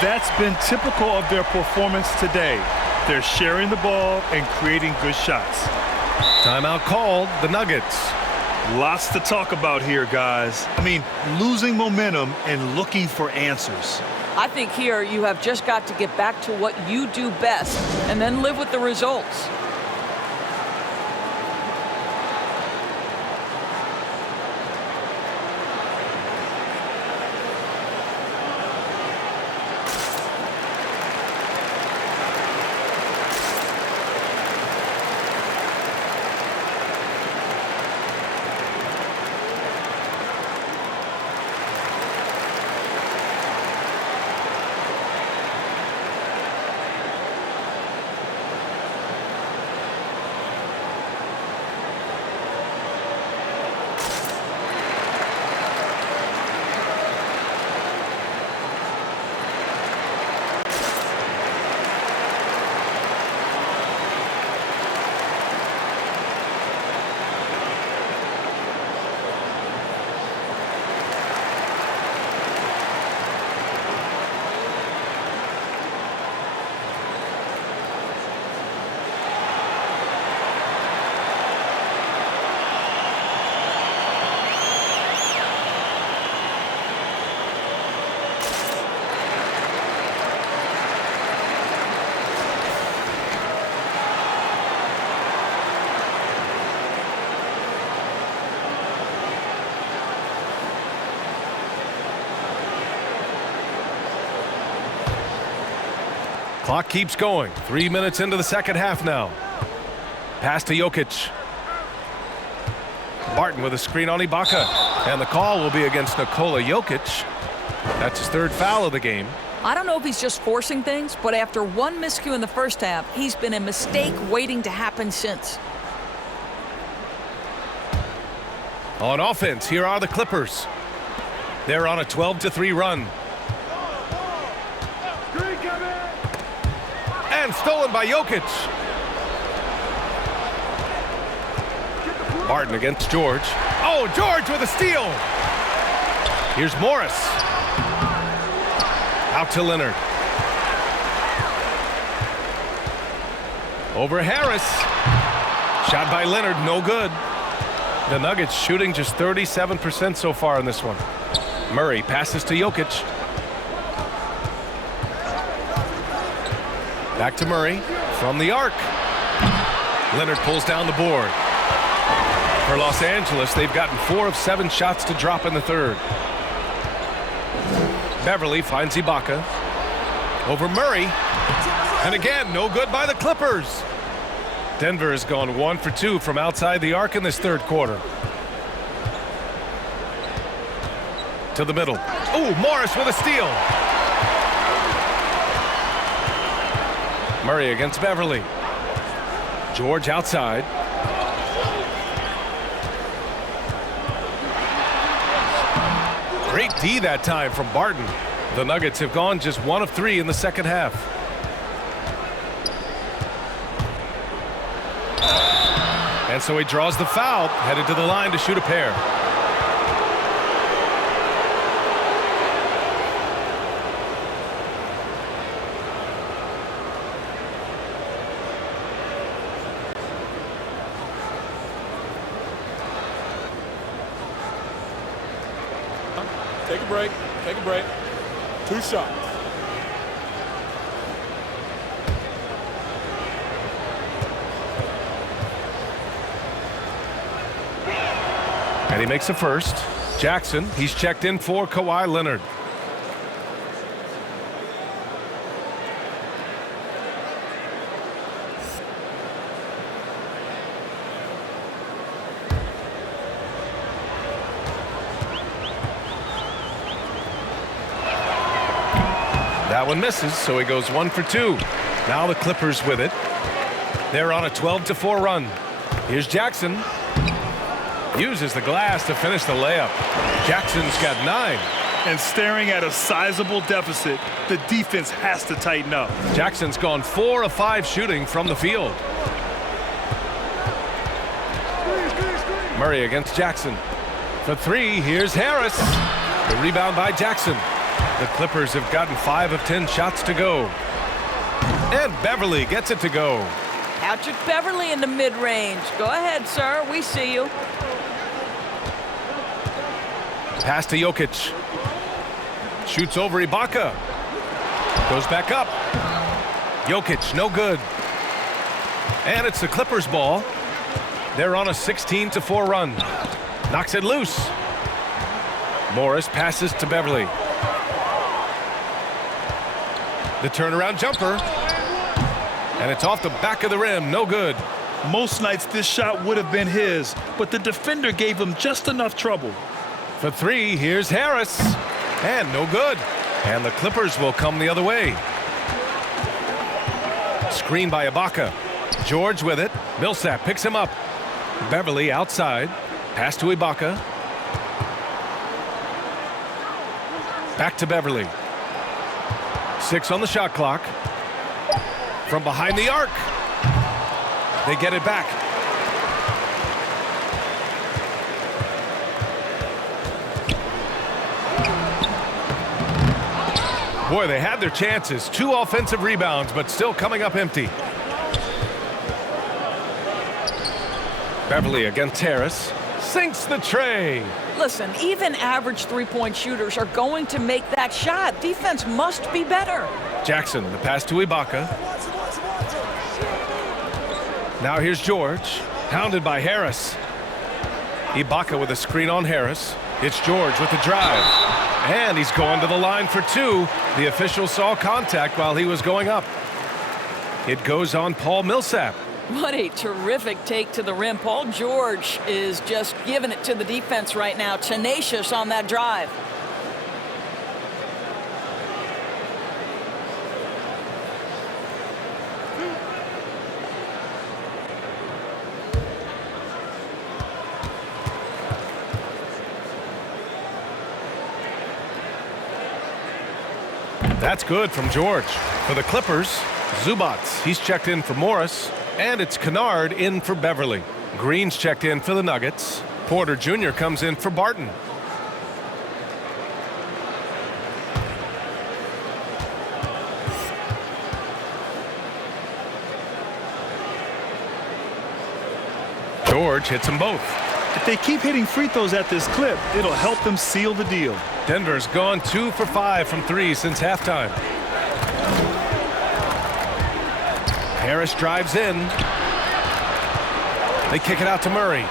That's been typical of their performance today. They're sharing the ball and creating good shots. Timeout called, the Nuggets. Lots to talk about here, guys. I mean, losing momentum and looking for answers. I think here you have just got to get back to what you do best and then live with the results. Clock keeps going. 3 minutes into the second half now. Pass to Jokic. Barton with a screen on Ibaka. And the call will be against Nikola Jokic. That's his third foul of the game. I don't know if he's just forcing things, but after one miscue in the first half, he's been a mistake waiting to happen since. On offense, here are the Clippers. They're on a 12-3 run. And stolen by Jokic. Barton against George. Oh, George with a steal. Here's Morris. Out to Leonard. Over Harris. Shot by Leonard, no good. The Nuggets shooting just 37% so far in this one. Murray passes to Jokic. Back to Murray from the arc. Leonard pulls down the board. For Los Angeles, they've gotten 4 of 7 shots to drop in the third. Beverly finds Ibaka. Over Murray. And again, no good by the Clippers. Denver has gone 1 for 2 from outside the arc in this third quarter. To the middle. Oh, Morris with a steal. Murray against Beverly. George outside. Great D that time from Barton. The Nuggets have gone just 1 of 3 in the second half. And so he draws the foul, headed to the line to shoot a pair. Take a break. Take a break. 2 shots. And he makes a first. Jackson, he's checked in for Kawhi Leonard. That one misses, so he goes 1 for 2. Now the Clippers with it. They're on a 12-4 run. Here's Jackson. Uses the glass to finish the layup. Jackson's got 9. And staring at a sizable deficit, the defense has to tighten up. Jackson's gone 4 of 5 shooting from the field. Murray against Jackson. For 3, here's Harris. The rebound by Jackson. The Clippers have gotten 5 of 10 shots to go. And Beverly gets it to go. Patrick Beverly in the mid-range. Go ahead, sir. We see you. Pass to Jokic. Shoots over Ibaka. Goes back up. Jokic, no good. And it's the Clippers' ball. They're on a 16-4 run. Knocks it loose. Morris passes to Beverly. The turnaround jumper. And it's off the back of the rim. No good. Most nights this shot would have been his, but the defender gave him just enough trouble. For 3, here's Harris. And no good. And the Clippers will come the other way. Screen by Ibaka. George with it. Millsap picks him up. Beverly outside. Pass to Ibaka. Back to Beverly. 6 on the shot clock. From behind the arc. They get it back. Boy, they had their chances. 2 offensive rebounds, but still coming up empty. Beverly against Harris. Sinks the tray. Listen, even average three-point shooters are going to make that shot. Defense must be better. Jackson, the pass to Ibaka. Now here's George, hounded by Harris. Ibaka with a screen on Harris. It's George with the drive. And he's going to the line for 2. The official saw contact while he was going up. It goes on Paul Millsap. What a terrific take to the rim. Paul George is just giving it to the defense right now. Tenacious on that drive. That's good from George. For the Clippers, Zubats. He's checked in for Morris. And it's Kennard in for Beverly. Green's checked in for the Nuggets. Porter Jr. comes in for Barton. George hits them both. If they keep hitting free throws at this clip, it'll help them seal the deal. Denver's gone 2 for 5 from 3 since halftime. Harris drives in. They kick it out to Murray.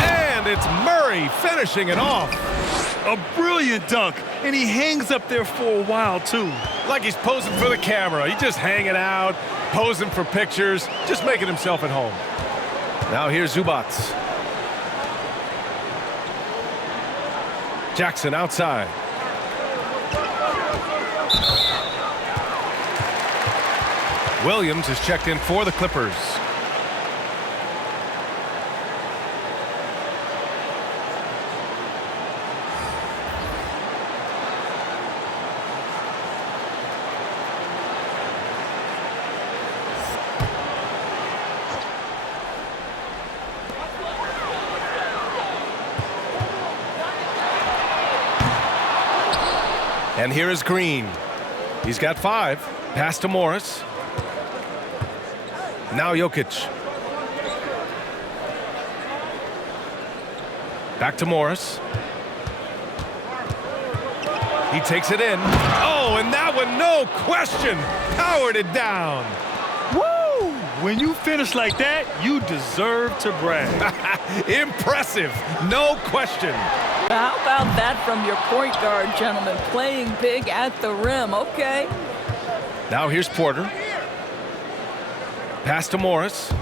And it's Murray finishing it off. A brilliant dunk, and he hangs up there for a while, too. Like he's posing for the camera. He's just hanging out, posing for pictures, just making himself at home. Now here's Zubats. Jackson outside. Williams is checked in for the Clippers. And here is Green. He's got 5. Pass to Morris. Now Jokic. Back to Morris. He takes it in. Oh, and that one, no question, powered it down. Woo! When you finish like that, you deserve to brag. Impressive, no question. How about that from your point guard, gentlemen? Playing big at the rim. Okay. Now here's Porter. Pass to Morris.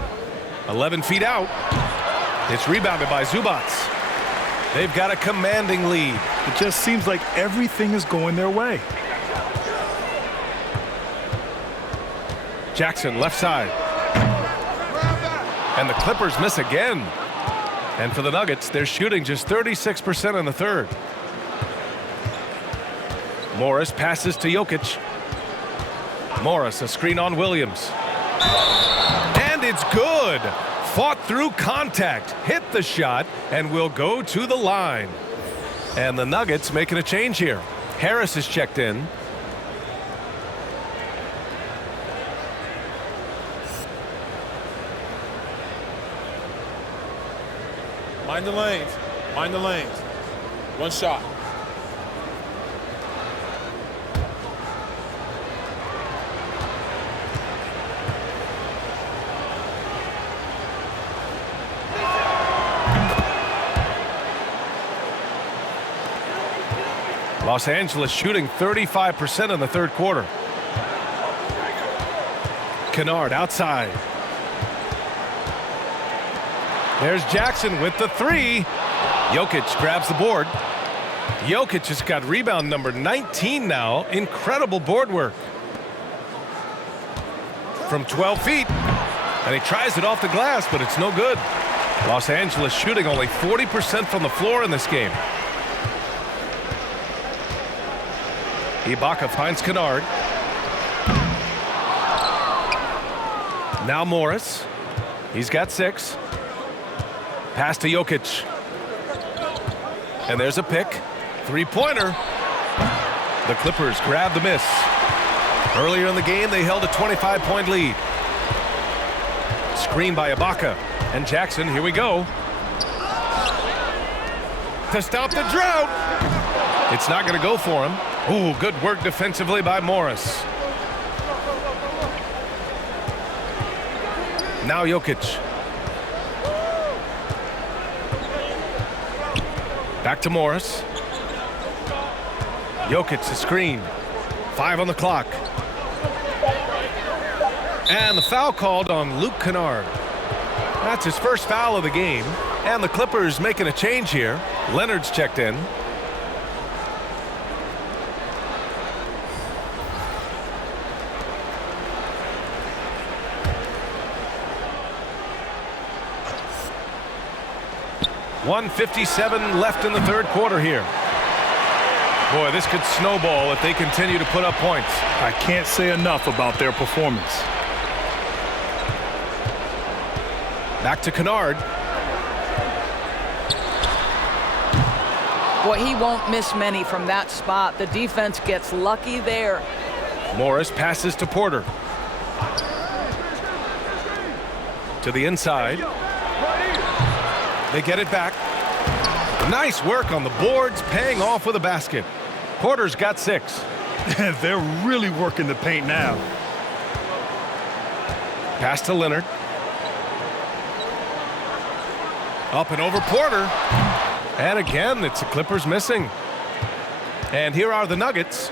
11 feet out. It's rebounded by Zubats. They've got a commanding lead. It just seems like everything is going their way. Jackson left side. And the Clippers miss again. And for the Nuggets, they're shooting just 36% in the third. Morris passes to Jokic. Morris, a screen on Williams. And it's good. Fought through contact, hit the shot, and will go to the line. And the Nuggets making a change here. Harris is checked in. Mind the lanes. Mind the lanes. One shot. Los Angeles shooting 35% in the third quarter. Kennard outside. There's Jackson with the three. Jokic grabs the board. Jokic has got rebound number 19 now. Incredible board work. From 12 feet. And he tries it off the glass, but it's no good. Los Angeles shooting only 40% from the floor in this game. Ibaka finds Kennard. Now Morris. He's got 6. Pass to Jokic. And there's a pick. Three-pointer. The Clippers grab the miss. Earlier in the game, they held a 25-point lead. Screen by Ibaka. And Jackson, here we go. To stop the drought. It's not going to go for him. Ooh, good work defensively by Morris. Now Jokic. Back to Morris. Jokic the screen. 5 on the clock. And the foul called on Luke Kennard. That's his first foul of the game. And the Clippers making a change here. Leonard's checked in. .157 left in the third quarter here. Boy, this could snowball if they continue to put up points. I can't say enough about their performance. Back to Kennard. Boy, he won't miss many from that spot. The defense gets lucky there. Morris passes to Porter. To the inside. They get it back. Nice work on the boards, paying off with a basket. Porter's got 6. They're really working the paint now. Pass to Leonard. Up and over Porter. And again, it's the Clippers missing. And here are the Nuggets.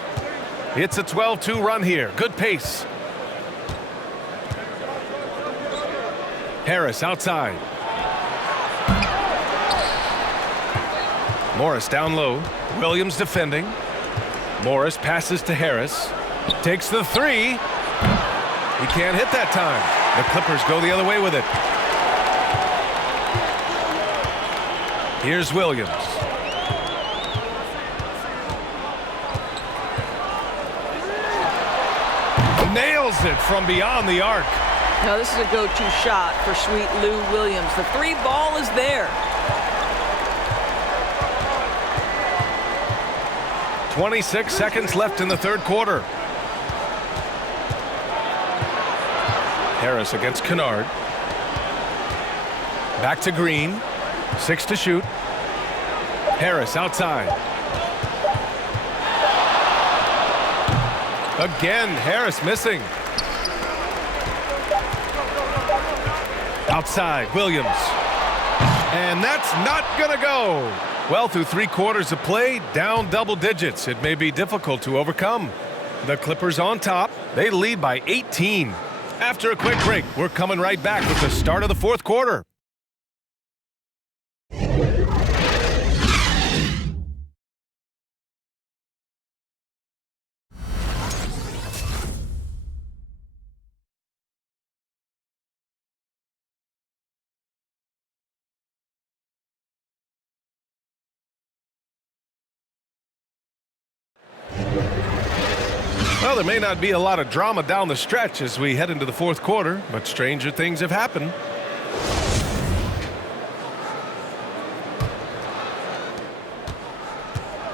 It's a 12-2 run here. Good pace. Harris outside. Morris down low. Williams defending. Morris passes to Harris. Takes the 3. He can't hit that time. The Clippers go the other way with it. Here's Williams. Nails it from beyond the arc. Now this is a go-to shot for sweet Lou Williams. The 3 ball is there. 26 seconds left in the third quarter. Harris against Kennard. Back to Green. 6 to shoot. Harris outside. Again, Harris missing. Outside, Williams. And that's not gonna go. Well, through 3 quarters of play, down double digits. It may be difficult to overcome. The Clippers on top. They lead by 18. After a quick break, we're coming right back with the start of the fourth quarter. Well, there may not be a lot of drama down the stretch as we head into the fourth quarter, but stranger things have happened.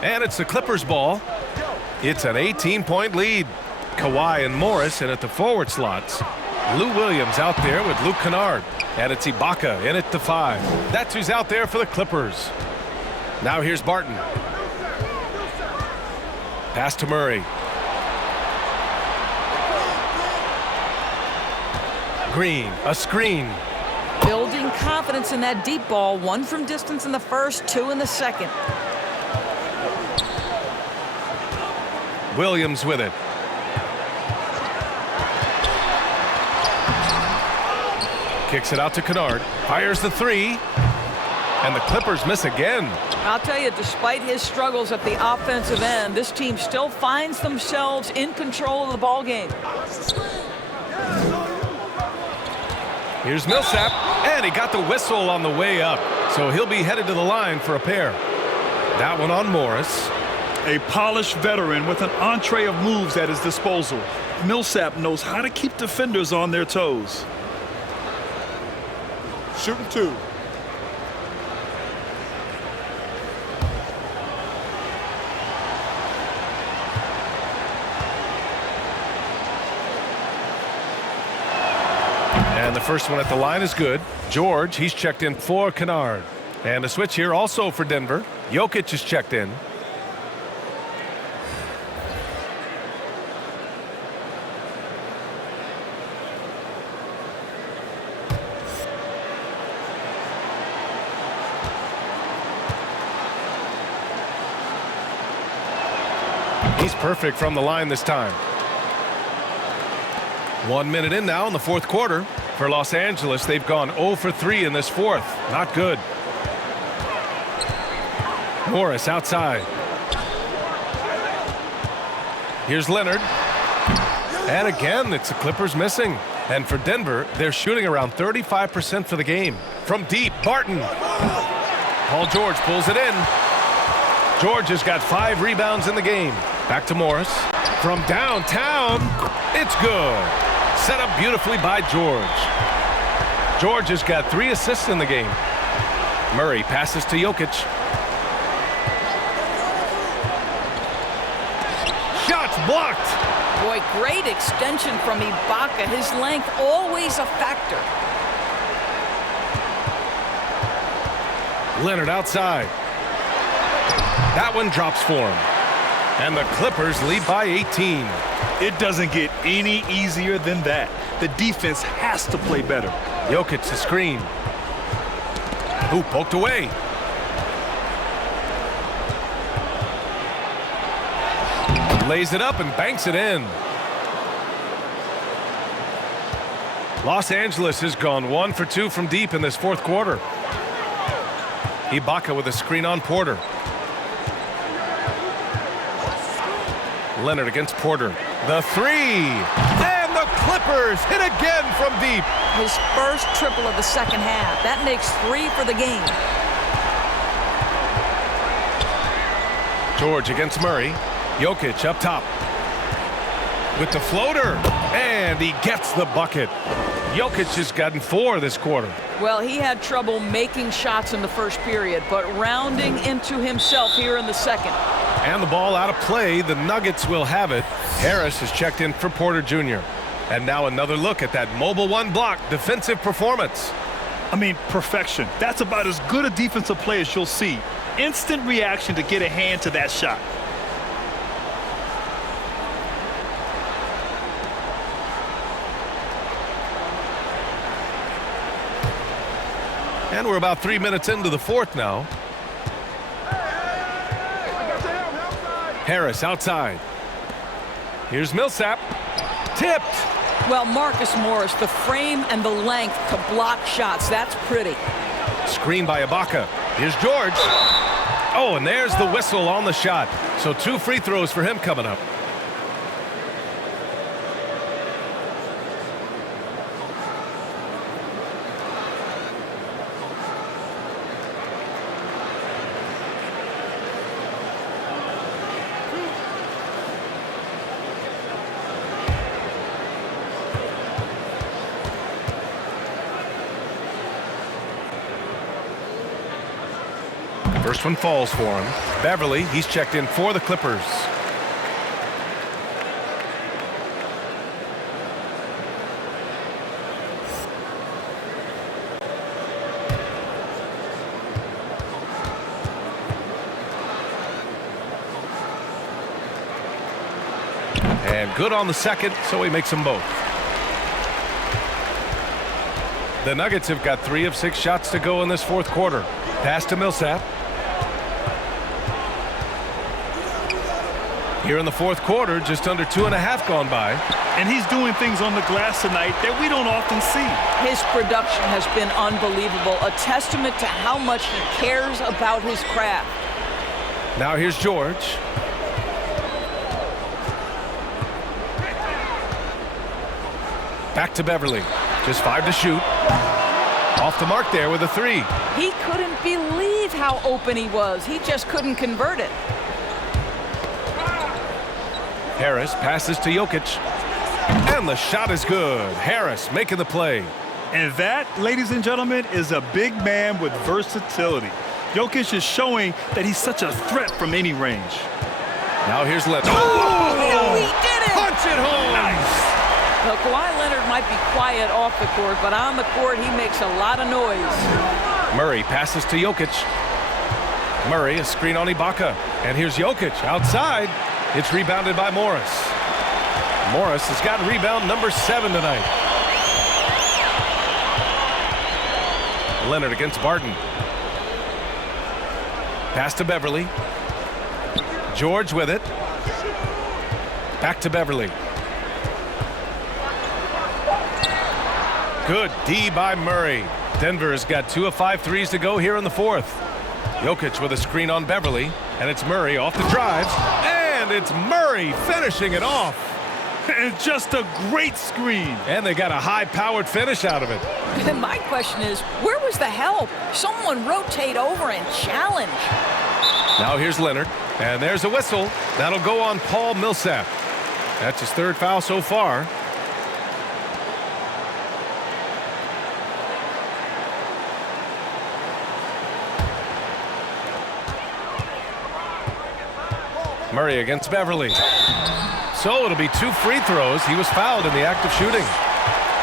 And it's the Clippers' ball. It's an 18-point lead. Kawhi and Morris in at the forward slots. Lou Williams out there with Luke Kennard. And it's Ibaka in at the 5. That's who's out there for the Clippers. Now here's Barton. Pass to Murray. Green, a screen. Building confidence in that deep ball. 1 from distance in the first, 2 in the second. Williams with it. Kicks it out to Kennard. Fires the 3. And the Clippers miss again. I'll tell you, despite his struggles at the offensive end, this team still finds themselves in control of the ball game. Here's Millsap, and he got the whistle on the way up, so he'll be headed to the line for a pair. That one on Morris. A polished veteran with an entree of moves at his disposal. Millsap knows how to keep defenders on their toes. Shooting 2. And the first one at the line is good. George, he's checked in for Kennard. And a switch here also for Denver. Jokic is checked in. He's perfect from the line this time. 1 minute in now in the fourth quarter. For Los Angeles, they've gone 0 for 3 in this fourth. Not good. Morris outside. Here's Leonard. And again, it's the Clippers missing. And for Denver, they're shooting around 35% for the game. From deep, Barton. Paul George pulls it in. George has got 5 rebounds in the game. Back to Morris. From downtown, it's good. Set up beautifully by George. George has got 3 assists in the game. Murray passes to Jokic. Shots blocked. Boy, great extension from Ibaka. His length always a factor. Leonard outside. That one drops for him. And the Clippers lead by 18. It doesn't get any easier than that. The defense has to play better. Jokic the screen. Who poked away. Lays it up and banks it in. Los Angeles has gone 1 for 2 from deep in this fourth quarter. Ibaka with a screen on Porter. Leonard against Porter. The 3. And the Clippers hit again from deep. His first triple of the second half. That makes 3 for the game. George against Murray. Jokic up top. With the floater. And he gets the bucket. Jokic has gotten 4 this quarter. Well, he had trouble making shots in the first period, but rounding into himself here in the second. And the ball out of play. The Nuggets will have it. Harris is checked in for Porter Jr. And now another look at that mobile 1 block defensive performance. I mean, perfection. That's about as good a defensive play as you'll see. Instant reaction to get a hand to that shot. And we're about 3 minutes into the fourth now. Harris outside. Here's Millsap. Tipped. Well, Marcus Morris, the frame and the length to block shots. That's pretty. Screen by Ibaka. Here's George. Oh, and there's the whistle on the shot. So 2 free throws for him coming up. First one falls for him. Beverly, he's checked in for the Clippers. And good on the second, so he makes them both. The Nuggets have got 3 of 6 shots to go in this fourth quarter. Pass to Millsap. Here in the fourth quarter, just under 2.5 gone by. And he's doing things on the glass tonight that we don't often see. His production has been unbelievable, a testament to how much he cares about his craft. Now here's George. Back to Beverly. Just 5 to shoot. Off the mark there with a 3. He couldn't believe how open he was. He just couldn't convert it. Harris passes to Jokic. And the shot is good. Harris making the play. And that, ladies and gentlemen, is a big man with versatility. Jokic is showing that he's such a threat from any range. Now here's Leonard. Oh, he did it! Punch it home! Nice! Well, Kawhi Leonard might be quiet off the court, but on the court, he makes a lot of noise. Murray passes to Jokic. Murray, a screen on Ibaka. And here's Jokic outside. It's rebounded by Morris. Morris has got rebound number 7 tonight. Leonard against Barton. Pass to Beverly. George with it. Back to Beverly. Good D by Murray. Denver has got 2 of 5 threes to go here in the fourth. Jokic with a screen on Beverly. And it's Murray off the drives. And it's Murray finishing it off. And just a great screen. And they got a high-powered finish out of it. And my question is, where was the help? Someone rotate over and challenge. Now here's Leonard. And there's a whistle. That'll go on Paul Millsap. That's his 3rd foul so far. Murray against Beverly. So it'll be 2 free throws. He was fouled in the act of shooting.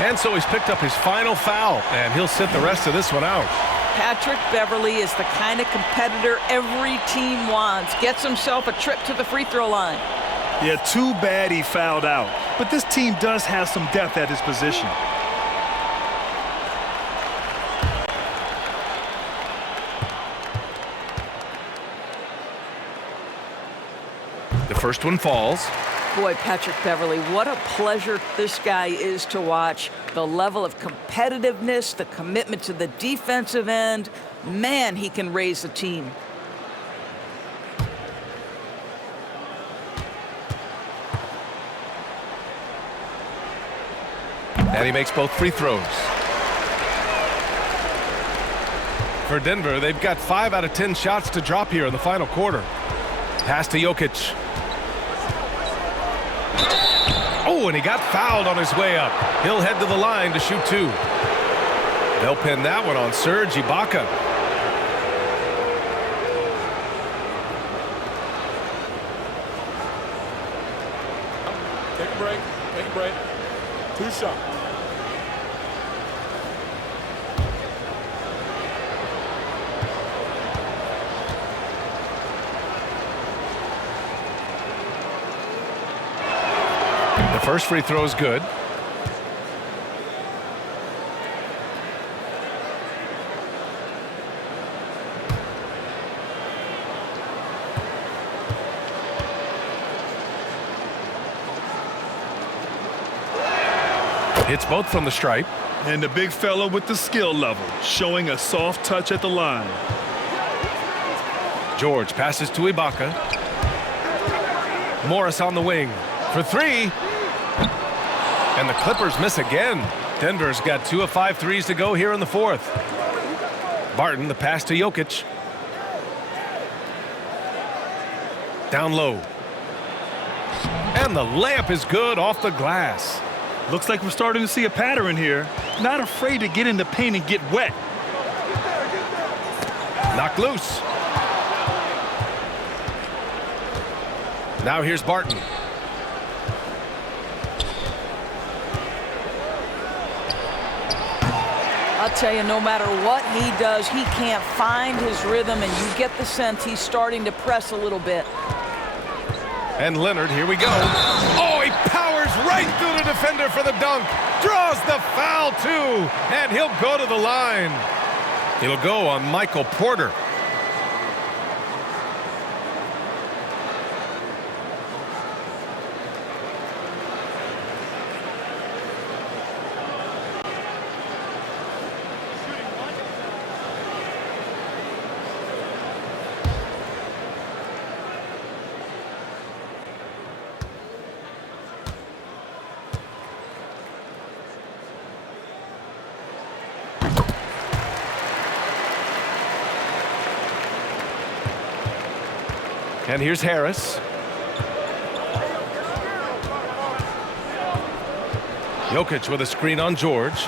And so he's picked up his final foul, and he'll sit the rest of this one out. Patrick Beverly is the kind of competitor every team wants. Gets himself a trip to the free throw line. Yeah, too bad he fouled out. But this team does have some depth at his position. The first one falls. Boy, Patrick Beverly, what a pleasure this guy is to watch. The level of competitiveness, the commitment to the defensive end. Man, he can raise the team. And he makes both free throws. For Denver, they've got 5 out of 10 shots to drop here in the final quarter. Pass to Jokic. Oh, and he got fouled on his way up. He'll head to the line to shoot 2. They'll pin that one on Serge Ibaka. Take a break. Take a break. 2 shots. The first free throw is good. Hits both from the stripe. And the big fella with the skill level, showing a soft touch at the line. George passes to Ibaka. Morris on the wing for 3. And the Clippers miss again. Denver's got 2 of 5 threes to go here in the fourth. Barton, the pass to Jokic. Down low. And the layup is good off the glass. Looks like we're starting to see a pattern here. Not afraid to get in the paint and get wet. Knocked loose. Now here's Barton. I'll tell you, no matter what he does, he can't find his rhythm, and you get the sense he's starting to press a little bit. And Leonard, here we go. Oh, he powers right through the defender for the dunk. Draws the foul, too. And he'll go to the line. It'll go on Michael Porter. And here's Harris. Jokic with a screen on George.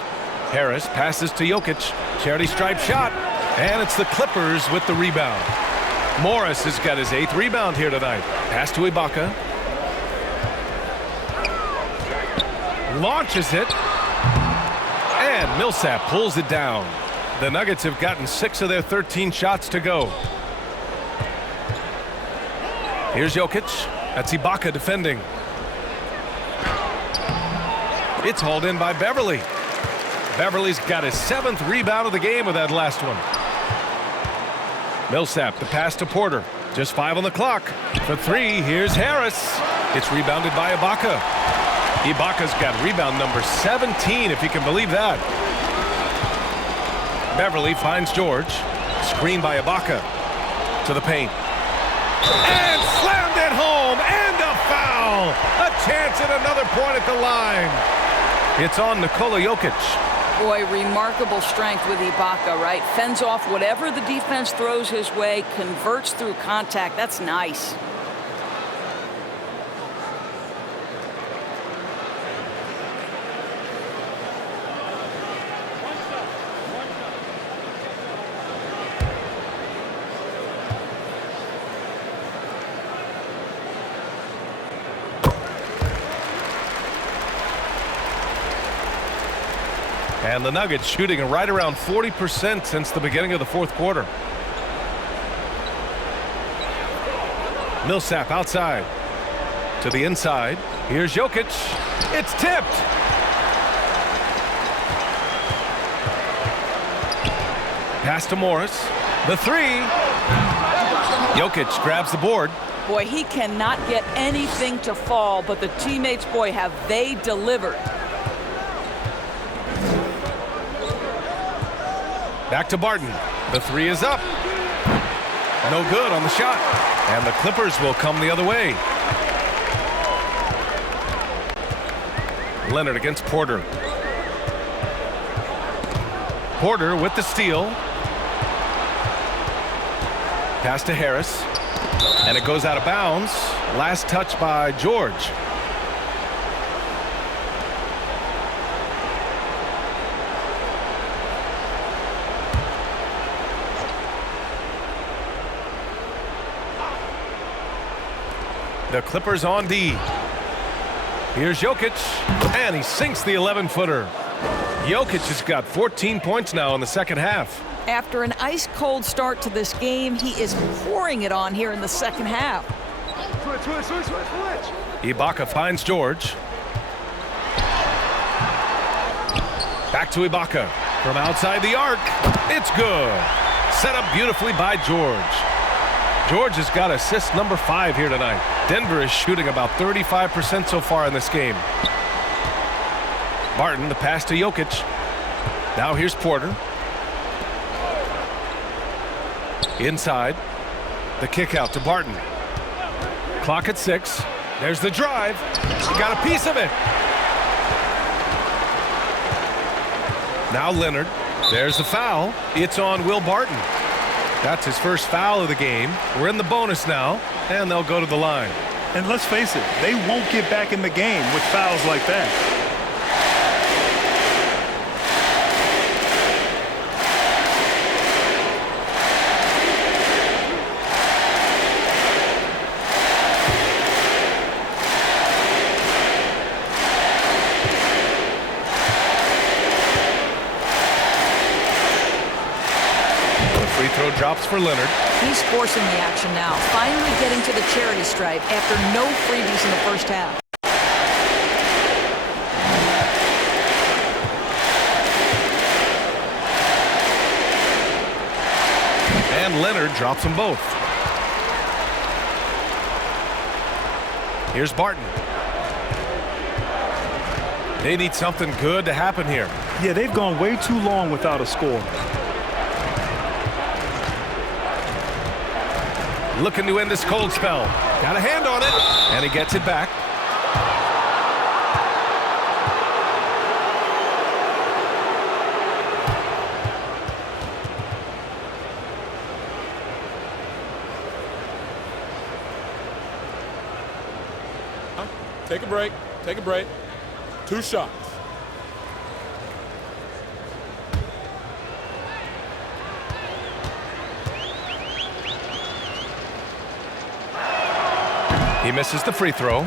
Harris passes to Jokic. Charity stripe shot. And it's the Clippers with the rebound. Morris has got his 8th rebound here tonight. Pass to Ibaka. Launches it. And Millsap pulls it down. The Nuggets have gotten 6 of their 13 shots to go. Here's Jokic. That's Ibaka defending. It's hauled in by Beverly. Beverly's got his 7th rebound of the game with that last one. Millsap, the pass to Porter. Just 5 on the clock. For 3, here's Harris. It's rebounded by Ibaka. Ibaka's got rebound number 17, if you can believe that. Beverly finds George. Screen by Ibaka. To the paint. And slammed it home, and a foul. A chance at another point at the line. It's on Nikola Jokic. Boy, remarkable strength with Ibaka, right? Fends off whatever the defense throws his way, converts through contact. That's nice. And the Nuggets shooting right around 40% since the beginning of the 4th quarter. Millsap outside. To the inside. Here's Jokic. It's tipped. Pass to Morris. The 3. Jokic grabs the board. Boy, he cannot get anything to fall, but the teammates, boy, have they delivered. Back to Barton. The 3 is up. No good on the shot. And the Clippers will come the other way. Leonard against Porter. Porter with the steal. Pass to Harris. And it goes out of bounds. Last touch by George. The Clippers on D. Here's Jokic, and he sinks the 11-footer. Jokic has got 14 points now in the second half. After an ice-cold start to this game, he is pouring it on here in the second half. Ibaka finds George. Back to Ibaka. From outside the arc, it's good. Set up beautifully by George. George has got assist number 5 here tonight. Denver is shooting about 35% so far in this game. Barton, the pass to Jokic. Now here's Porter. Inside. The kick out to Barton. Clock at 6. There's the drive. Got a piece of it. Now Leonard. There's the foul. It's on Will Barton. That's his first foul of the game. We're in the bonus now, and they'll go to the line. And let's face it, they won't get back in the game with fouls like that. drops for Leonard. He's forcing the action now, finally getting to the charity stripe after no freebies in the first half. And Leonard drops them both. Here's Barton. They need something good to happen here. Yeah, they've gone way too long without a score. Looking to end this cold spell. Got a hand on it, and he gets it back. Take a break. Take a break. 2 shots. He misses the free throw.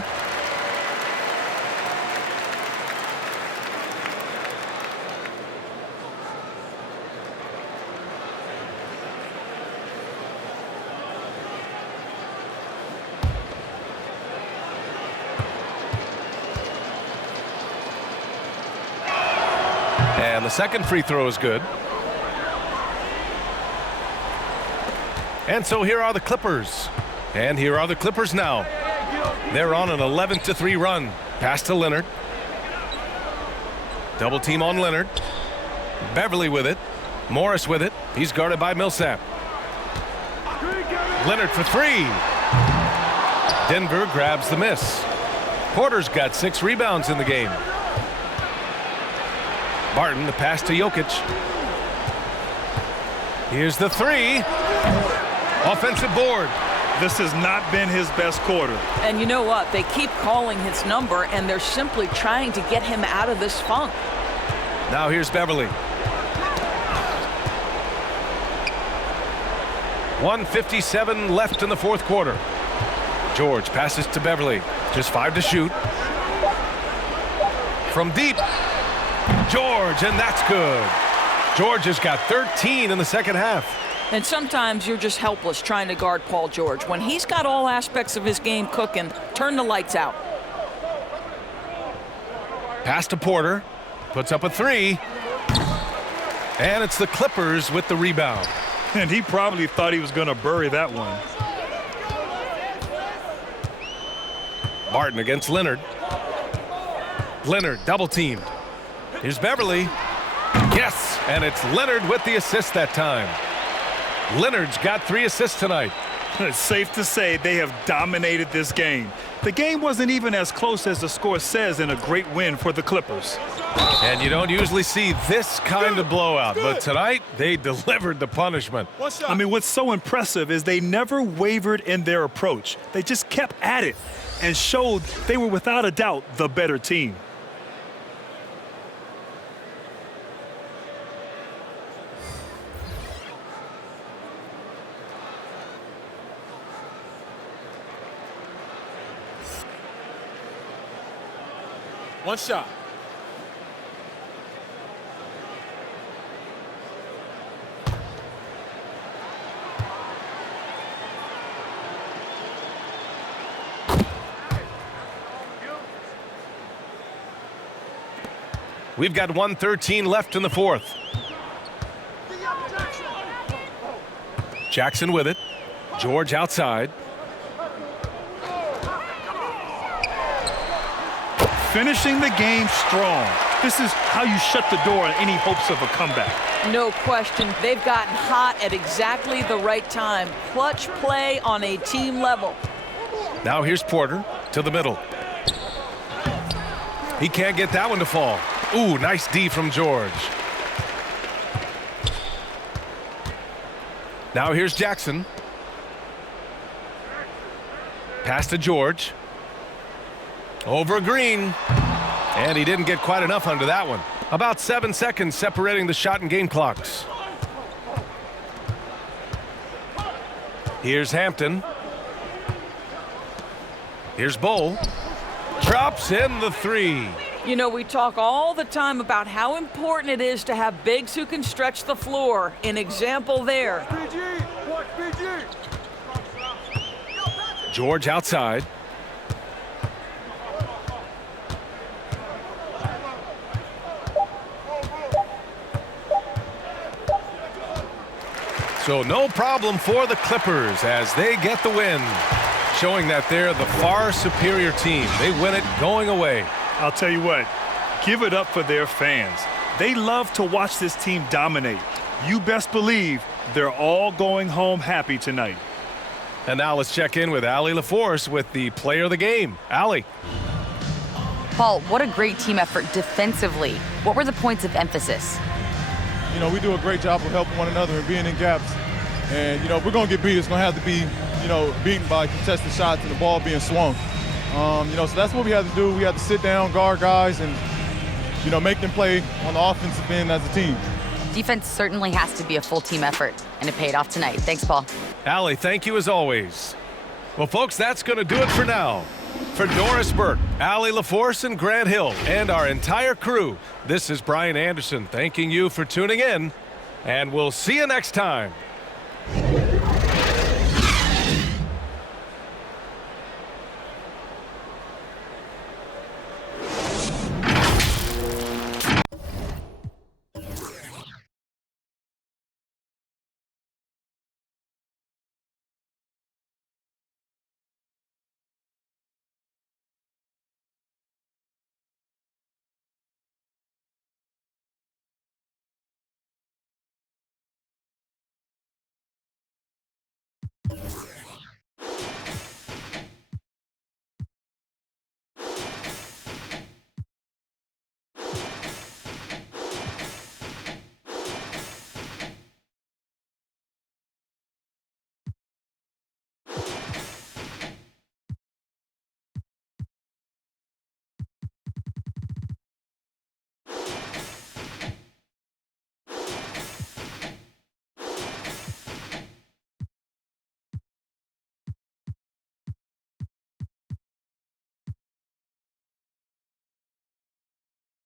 And the second free throw is good. And so here are the Clippers. And here are the Clippers now. They're on an 11-3 run. Pass to Leonard. Double team on Leonard. Beverly with it. Morris with it. He's guarded by Millsap. Leonard for 3. Denver grabs the miss. Porter's got 6 rebounds in the game. Barton, the pass to Jokic. Here's the 3. Offensive board. This has not been his best quarter. And you know what? They keep calling his number, and they're simply trying to get him out of this funk. Now here's Beverly. 1:57 left in the fourth quarter. George passes to Beverly. Just 5 to shoot. From deep. George, and that's good. George has got 13 in the second half. And sometimes you're just helpless trying to guard Paul George. When he's got all aspects of his game cooking, turn the lights out. Pass to Porter. Puts up a 3. And it's the Clippers with the rebound. And he probably thought he was going to bury that one. Martin against Leonard. Leonard double teamed. Here's Beverly. Yes, and it's Leonard with the assist that time. Leonard's got 3 assists tonight. It's safe to say they have dominated this game. The game wasn't even as close as the score says in a great win for the Clippers. And you don't usually see this kind of blowout, but tonight they delivered the punishment. I mean, what's so impressive is they never wavered in their approach. They just kept at it and showed they were without a doubt the better team. One shot. We've got 1:13 left in the fourth. Jackson with it. George outside. Finishing the game strong. This is how you shut the door on any hopes of a comeback. No question. They've gotten hot at exactly the right time. Clutch play on a team level. Now here's Porter to the middle. He can't get that one to fall. Ooh, nice D from George. Now here's Jackson. Pass to George. Over Green. And he didn't get quite enough under that one. About 7 seconds separating the shot and game clocks. Here's Hampton. Here's Bull. Drops in the 3. You know, we talk all the time about how important it is to have bigs who can stretch the floor. An example there. George outside. So no problem for the Clippers as they get the win, showing that they're the far superior team. They win it going away. I'll tell you what, give it up for their fans. They love to watch this team dominate. You best believe they're all going home happy tonight. And now let's check in with Allie LaForce with the player of the game. Allie. Paul, what a great team effort defensively. What were the points of emphasis? You know, we do a great job of helping one another and being in gaps. And, you know, if we're going to get beat, it's going to have to be, you know, beaten by contested shots and the ball being swung. You know, so that's what we had to do. We had to sit down, guard guys, and, you know, make them play on the offensive end as a team. Defense certainly has to be a full team effort, and it paid off tonight. Thanks, Paul. Allie, thank you as always. Well, folks, that's going to do it for now. For Doris Burke, Allie LaForce, and Grant Hill, and our entire crew, this is Brian Anderson thanking you for tuning in, and we'll see you next time.